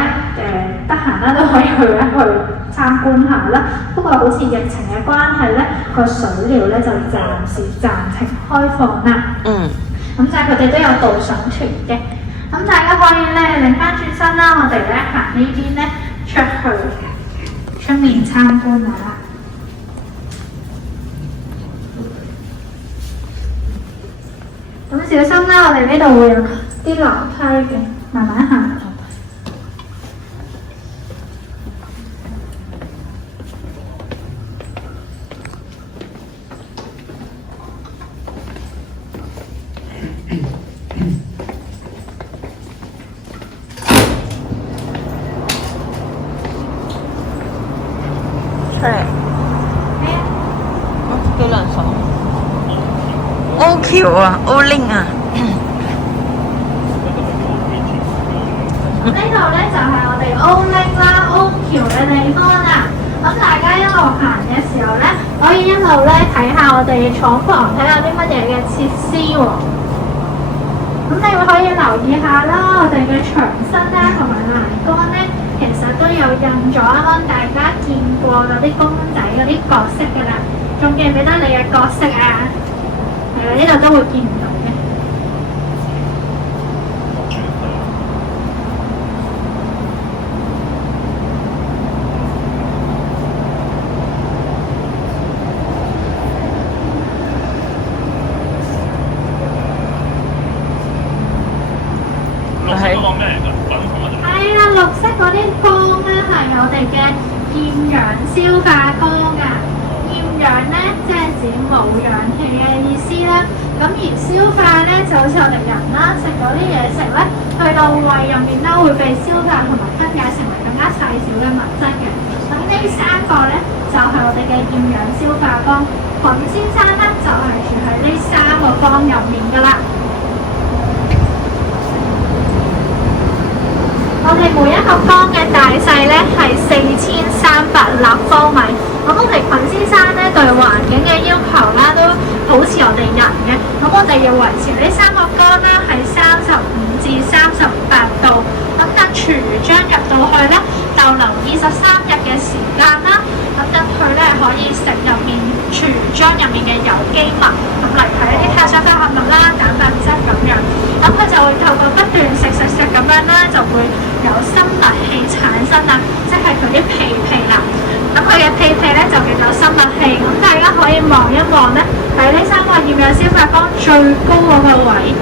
得閒啦都可以去一去參觀下啦。不過好似疫情嘅關係咧，個水療咧就暫時暫停開放啦。咁就係佢哋都有導賞團嘅。咁大家可以咧擰翻轉身啦，我哋咧行呢邊咧出去出面參觀下啦。咁小心啦，我哋呢度會有啲樓梯嘅，慢慢行。出嚟，幾涼爽。O 橋啊 ，O link 啊。呢度咧就係我哋 O link 啦、O 橋嘅地方啦。咁大家一路行嘅時候咧，可以一路咧睇下我哋廠房，睇下啲乜嘢嘅設施喎。咁你會可以留意下啦，我哋嘅牆身啦同埋欄杆咧，其實都有印咗大家見過嗰啲公仔嗰啲角色㗎啦。仲記唔記得你嘅角色啊？係啦，呢度都會見唔到嘅。綠色嗰個咩嚟㗎？滾筒啊？係啦，綠色嗰啲光咧係我哋嘅厭氧消化光㗎。厭氧咧即係指冇氧氣嘅意思啦。咁而消化咧就好似我哋人啦，食嗰啲嘢食咧，去到胃入面啦會被消化同埋分解成為更加細小嘅物質嘅。咁呢三個咧就係我哋嘅厭氧消化光。菌先生咧就係住喺呢三個光入面㗎啦。我哋每一個缸嘅大細咧係4300立方米。咁我哋菌先生咧對環境嘅要求啦，都好似我哋人嘅。咁我哋要維持呢三個缸啦係35至38度。咁等廚餘將入到去咧，逗留23日嘅時間啦。咁等佢咧可以食入面廚餘漿入面嘅有機物，咁例如係一啲碳水化合物啦、蛋白質咁樣。咁佢就會透過不斷食咁樣啦，就會有生物氣產生啦，即係佢啲屁啦。咁佢嘅屁咧就叫做生物氣。咁大家可以望一望咧，喺呢三個厭氧消化缸最高嗰個位，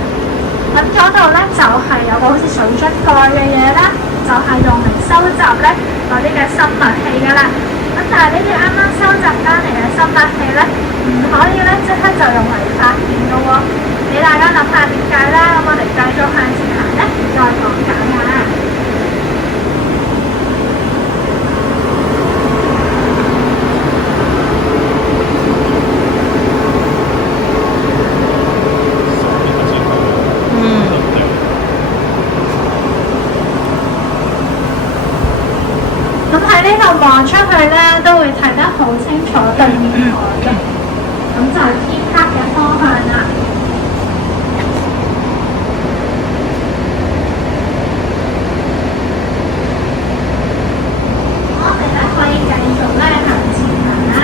咁嗰度咧就係有個好似水樽蓋嘅嘢啦，就係用嚟收集咧嗰啲嘅生物氣㗎啦。咁但係呢啲啱啱收集翻嚟嘅生物氣咧，唔可以咧即刻就用嚟發電㗎喎。俾大家諗下點解啦，咁我哋繼續向前行咧，再講解下。咁喺呢度望出去咧，都會睇得好清楚對面海嘅，咁就係天黑嘅方向啦。我哋咧可以繼續咧向前行啦。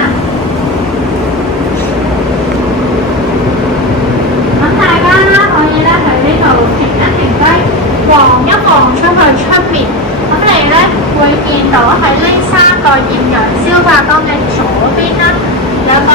咁大家咧可以咧喺呢度停一停低，望一望出去出面。咁你咧會見到喺呢三個厭氧消化缸嘅左邊啦，有個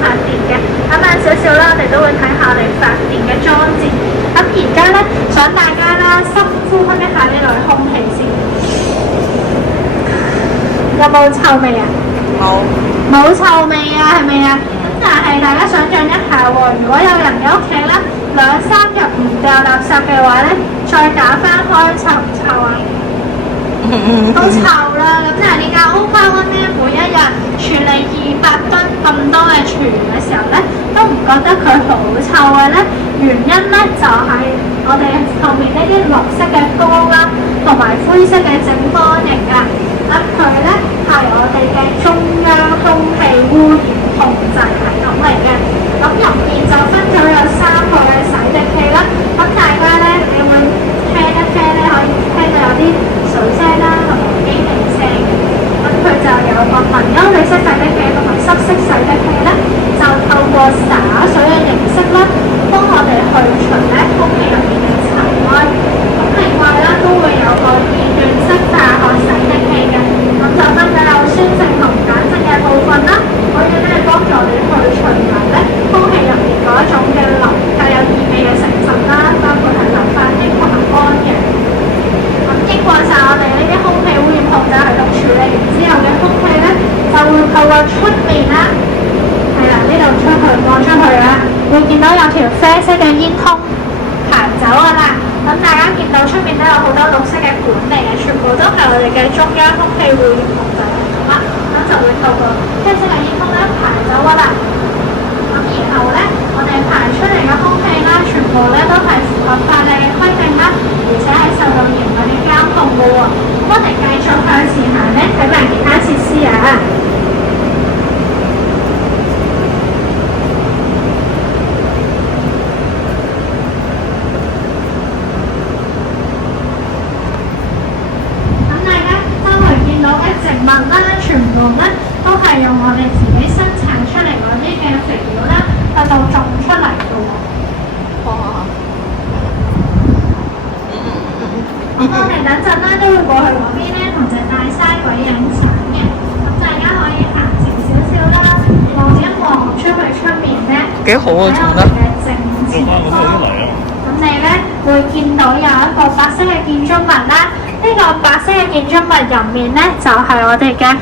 發電嘅。咁慢少少啦，我哋都會睇下我哋發電嘅裝置。咁而家咧，想大家啦，深呼吸一下呢類空氣先。有冇臭味啊？冇臭味啊，係咪啊？咁但係大家想象一下喎，如果有人嘅屋企咧2-3日唔掉垃圾嘅話咧，再打翻開臭唔臭啊？都臭啦！咁但係呢間Opa One咧，每一日處理200噸咁多嘅廚餘嘅時候咧，都唔覺得佢好臭嘅咧。原因咧就係我哋後面呢啲綠色嘅缸啦，同埋灰色嘅正方形啊。咁佢咧係我哋嘅中央空氣污染控制系統嚟嘅。咁入面就分咗有3個嘅洗滌器啦。咁大家咧，你會聽一聽咧，可以聽到有啲水聲啦，同埋機器聲嘅。咁佢就有個紋優理式洗滌器同埋濕式洗滌器咧，就透過灑水嘅形式啦，幫我哋去除咧空氣入面嘅塵埃。咁另外啦，都會有個電源式化學洗滌器嘅，咁就分咗有酸性同鹼性嘅部分啦，可以咧幫助你去除埋咧空氣入面嗰一種嘅帶有異味嘅成分啦，包括係硫化氫同埋胺嘅。咁經過晒我哋呢啲空氣污染控制系統處理完之後嘅空氣咧，就會透過出面啦，係啦，呢度出去望出去啦，會見到有條啡色嘅煙囪行走㗎啦。咁大家見到出面都有好多綠色嘅管嚟嘅，全部都係我哋嘅中央空氣污染控制系統啦。咁就會透過啡色嘅煙囪咧排走㗎啦。咁然後咧，我哋排出嚟嘅空氣啦，全部咧都係符合法例嘅規定啦，而且係受到嚴密嘅監控嘅喎。咁我哋繼續向前行咧，睇埋其他設施啊。咁大家周圍見到嘅植物啦，全部咧都係用我哋自己生產出嚟嗰啲嘅肥料啦，去到種出嚟嘅喎。咁我哋等陣咧都會過去嗰邊咧，同隻大嘥鬼影相嘅。咁大家可以行前少少啦，望一望出去出面咧，幾好啊，做得。正前方。咁你咧會見到有一個白色嘅建築物啦，呢個白色嘅建築物入面咧就係我哋嘅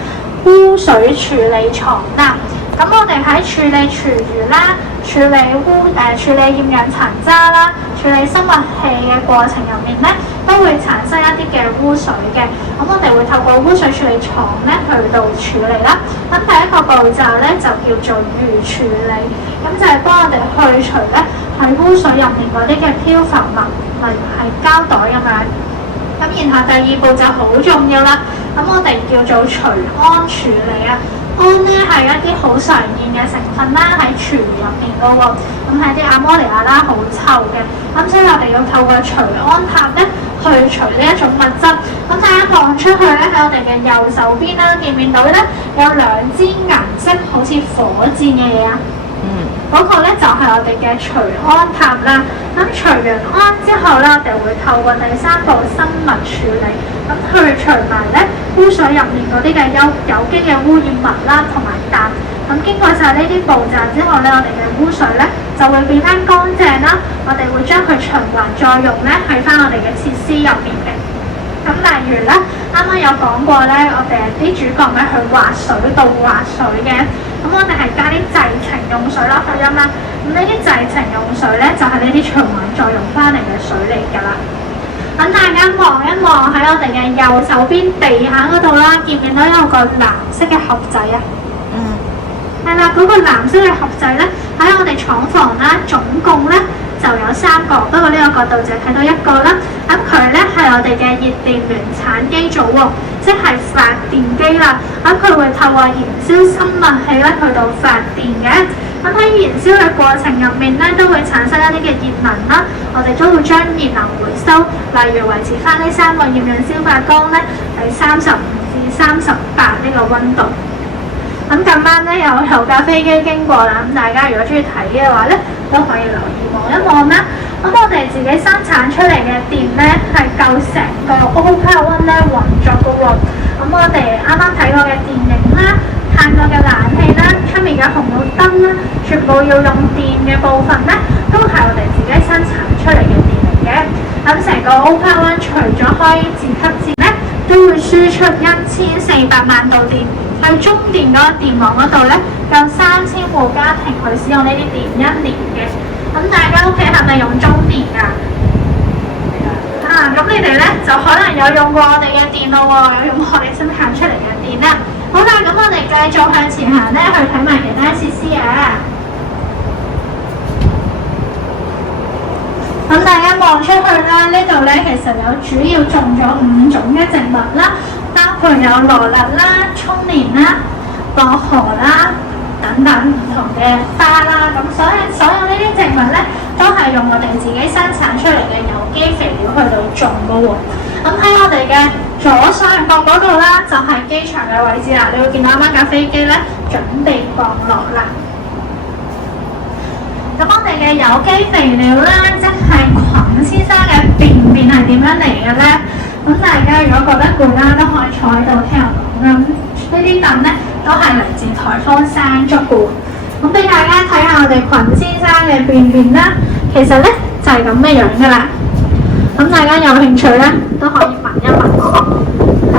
污水處理廠啦。咁我哋喺處理廚餘啦、處理厭氧殘渣啦、處理生物氣嘅過程入面咧，都會產生一啲嘅污水嘅。咁我哋會透過污水處理廠咧去到處理啦。咁第一個步驟咧就叫做預處理，咁就係幫我哋去除咧喺污水入面嗰啲嘅漂浮物，例如係膠袋咁樣。咁然後第二步就好重要啦，咁我哋叫做除胺處理啊。胺咧係一啲好常見嘅成分啦，喺廚餘入面嘅喎，咁係啲亞摩尼亞啦，好臭嘅，咁所以我哋要透過除胺塔咧去除呢一種物質。咁大家望出去咧，喺我哋嘅右手邊啦，見唔見到咧有2支顏色好似火箭嘅嘢啊？嗰個咧就係我哋嘅除胺塔啦。咁除完胺之後咧，我哋會透過第3步生物處理，咁去除埋咧污水入面嗰啲嘅有機嘅污染物啦，同埋氮。咁經過晒呢啲步驟之後咧，我哋嘅污水咧就會變翻乾淨啦。我哋會將佢循環再用咧，喺翻我哋嘅設施入面嘅。咁例如咧，啱啱有講過咧，我哋啲主角咧去滑水道滑水嘅，咁我哋係加啲製程用水落去啊嘛。咁呢啲製程用水咧，就係呢啲循環再用翻嚟嘅水嚟㗎啦。咁大家望一望喺我哋嘅右手邊地下嗰度啦，見唔見到有個藍色嘅盒仔啊？係啦，嗰個藍色嘅盒仔咧，喺我哋廠房啦，總共咧就有3個，不過呢個角度就睇到1個啦。咁佢咧係我哋嘅熱電聯產機組喎，即係發電機啦。咁佢會透過燃燒生物氣咧去到發電嘅。咁喺燃燒嘅過程入面咧，都會產生一啲嘅熱能啦。我哋都會將熱能回收，例如維持翻呢3個厭氧消化缸咧係35至38呢個溫度。咁咁啱咧有架飛機經過啦，咁大家如果中意睇嘅話咧，都可以留意望一望啦。咁我哋自己生產出嚟嘅電咧係夠成個Opa One咧運作嘅喎。咁我哋啱啱睇過嘅電影啦、嘆過嘅冷氣啦、出面嘅紅綠燈啦，全部要用電嘅部分咧，都係我哋自己生產出嚟嘅電嚟嘅。咁成個 O·PARK One 除咗可以自給自咧，都會輸出1400萬度電去中電嗰個電網嗰度咧，有3000戶家庭去使用呢啲電一年嘅。咁大家屋企係咪用中電㗎？咁你哋咧就可能有用過我哋嘅電咯喎，有用我哋生產出嚟嘅電啦。好啦，咁我哋繼續向前行咧，去睇埋其他設施啊。咁大家望出去啦，呢度咧其實有主要種咗5種嘅植物啦，包括有羅勒啦、葱蓮啦、薄荷啦等等唔同嘅花啦。咁所有呢啲植物咧，都係用我哋自己生產出嚟嘅有機肥料去到種嘅喎。咁喺我哋嘅左上角嗰度啦，就係機場嘅位置啦。你會見到啱啱架飛機咧，準備降落啦。咁我哋嘅有機肥料咧，即係菌先生嘅便便係點樣嚟嘅咧？咁大家如果覺得攰啦，都可以坐喺度聽我講啦。呢啲凳咧都係嚟自台風山竹嘅。咁俾大家睇下我哋菌先生嘅便便啦，其實咧就係咁嘅樣噶啦。咁大家有興趣咧都可以聞一聞，係。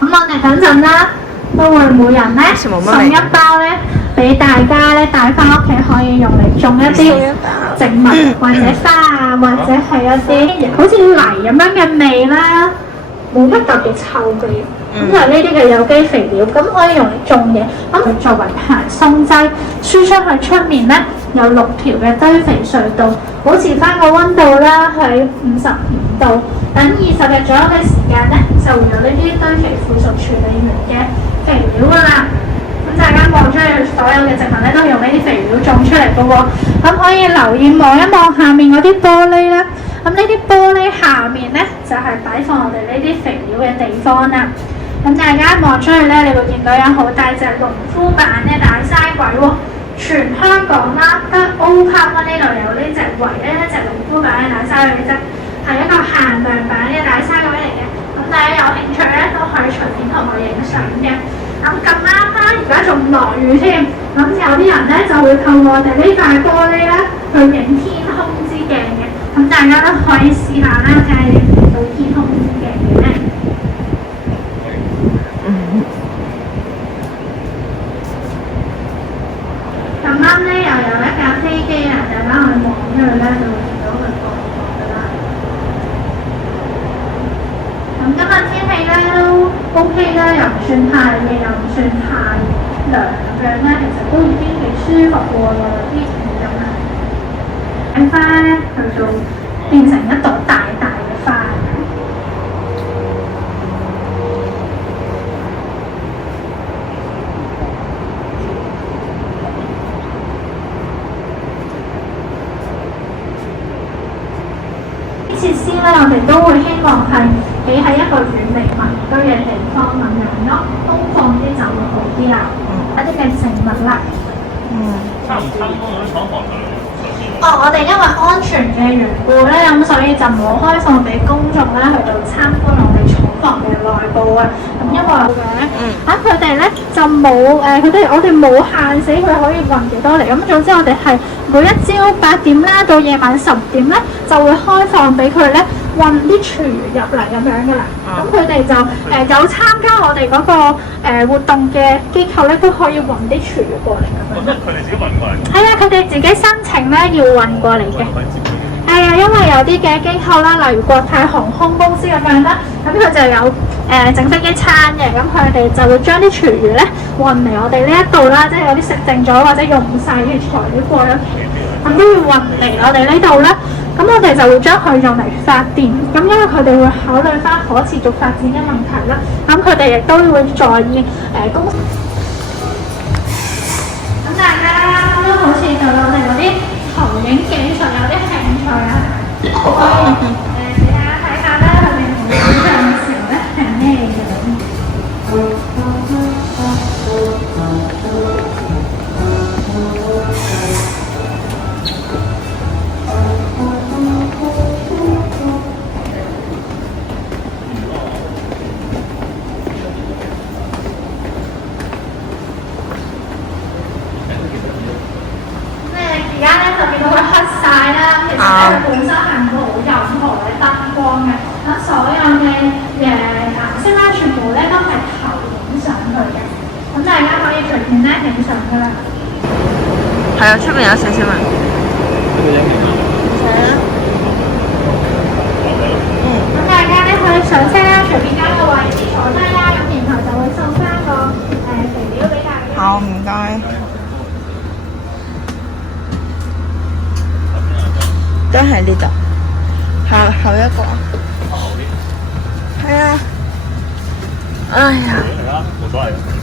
咁我哋等陣啦，都會每人咧送一包咧俾大家咧帶翻屋企，可以用嚟種一啲植物或者花啊，或者係一啲好似泥咁樣嘅味啦，冇乜特別臭味。咁就係呢啲嘅有機肥料，咁可以用嚟種嘢，咁佢作為排鬆劑，輸出去出面咧有6條嘅堆肥隧道，保持翻個溫度啦喺55度，等20日左右嘅時間咧，就會有呢啲堆肥附屬處理完嘅肥料噶啦。咁大家望出去所有嘅植物咧，都用呢啲肥料種出嚟嘅喎。咁可以留意望一望下面嗰啲玻璃啦。咁呢啲玻璃下面咧，就係擺放我哋呢啲肥料嘅地方啦。咁大家望出去咧，你會見到有好大隻農夫版嘅大嘥鬼喎！全香港啦，得 O·PARK One 呢度有呢隻唯一一隻農夫版嘅大嘥鬼啫，係一個限量版嘅大嘥鬼嚟嘅。咁大家有興趣咧，都可以隨便同我影相嘅。咁咁啱啦，而家仲落雨添，咁有啲人咧就會透過我哋呢塊玻璃咧去影天空之鏡嘅。咁大家都可以試下啦，睇下影唔影到天空之鏡嘅咧。咁啱咧，又有一架飛機啊！大家去望出去咧，就會見到佢降落㗎啦。咁今日天氣咧都 OK 啦，又唔算太熱，又唔算太涼咁樣咧，其實都已經幾舒服喎，啲雨咁啊。睇花咧，去到變成一朵大大嘅花。設施咧，我哋都會希望係起喺一個遠離民居嘅地方咁樣咯，空曠啲就會好啲啦。一啲嘅植物啦。參觀嗰啲廠房我哋因為安全嘅緣故咧，咁所以就冇開放俾公眾咧去到參觀我哋廠房嘅內部啊。咁因為佢哋咧就冇我哋冇限死佢可以運幾多嚟。咁總之我哋係每一朝8點啦，到夜晚10點咧，就會開放俾佢咧運啲廚餘入嚟咁樣噶啦。咁佢哋就有參加我哋嗰個活動嘅機構咧，都可以運啲廚餘過嚟咁樣。佢哋自己運過嚟？係啊，佢哋自己申請咧要運過嚟嘅。係啊，因為有啲嘅機構啦，例如國泰航空公司咁樣啦，咁佢就有整飛機餐嘅，咁佢哋就會將啲廚餘咧運嚟我哋呢一度啦，即係有啲食剩咗或者用唔晒嘅材料過咗期，咁都要運嚟我哋呢度啦。咁我哋就會將佢用嚟發電，咁因為佢哋會考慮翻可持續發展嘅問題啦，咁佢哋亦都會在意公司。咁大家都好似對我哋嗰啲投影技術有啲興趣啊，可以俾大家睇下咧，佢哋投影嘅時候咧係咩樣？其實咧佢本身係冇任何嘅燈光嘅，咁所有嘅顏色咧全部咧都係投影上去嘅，咁大家可以隨便咧影上去啦。係啊，出面有少少人。咁大家咧可以上車啦，隨便揀個位置坐低啦，咁然後就會送翻個肥料俾大家。好，唔該。都喺呢度。後一個。係啊。哎呀。係啊，冇所謂。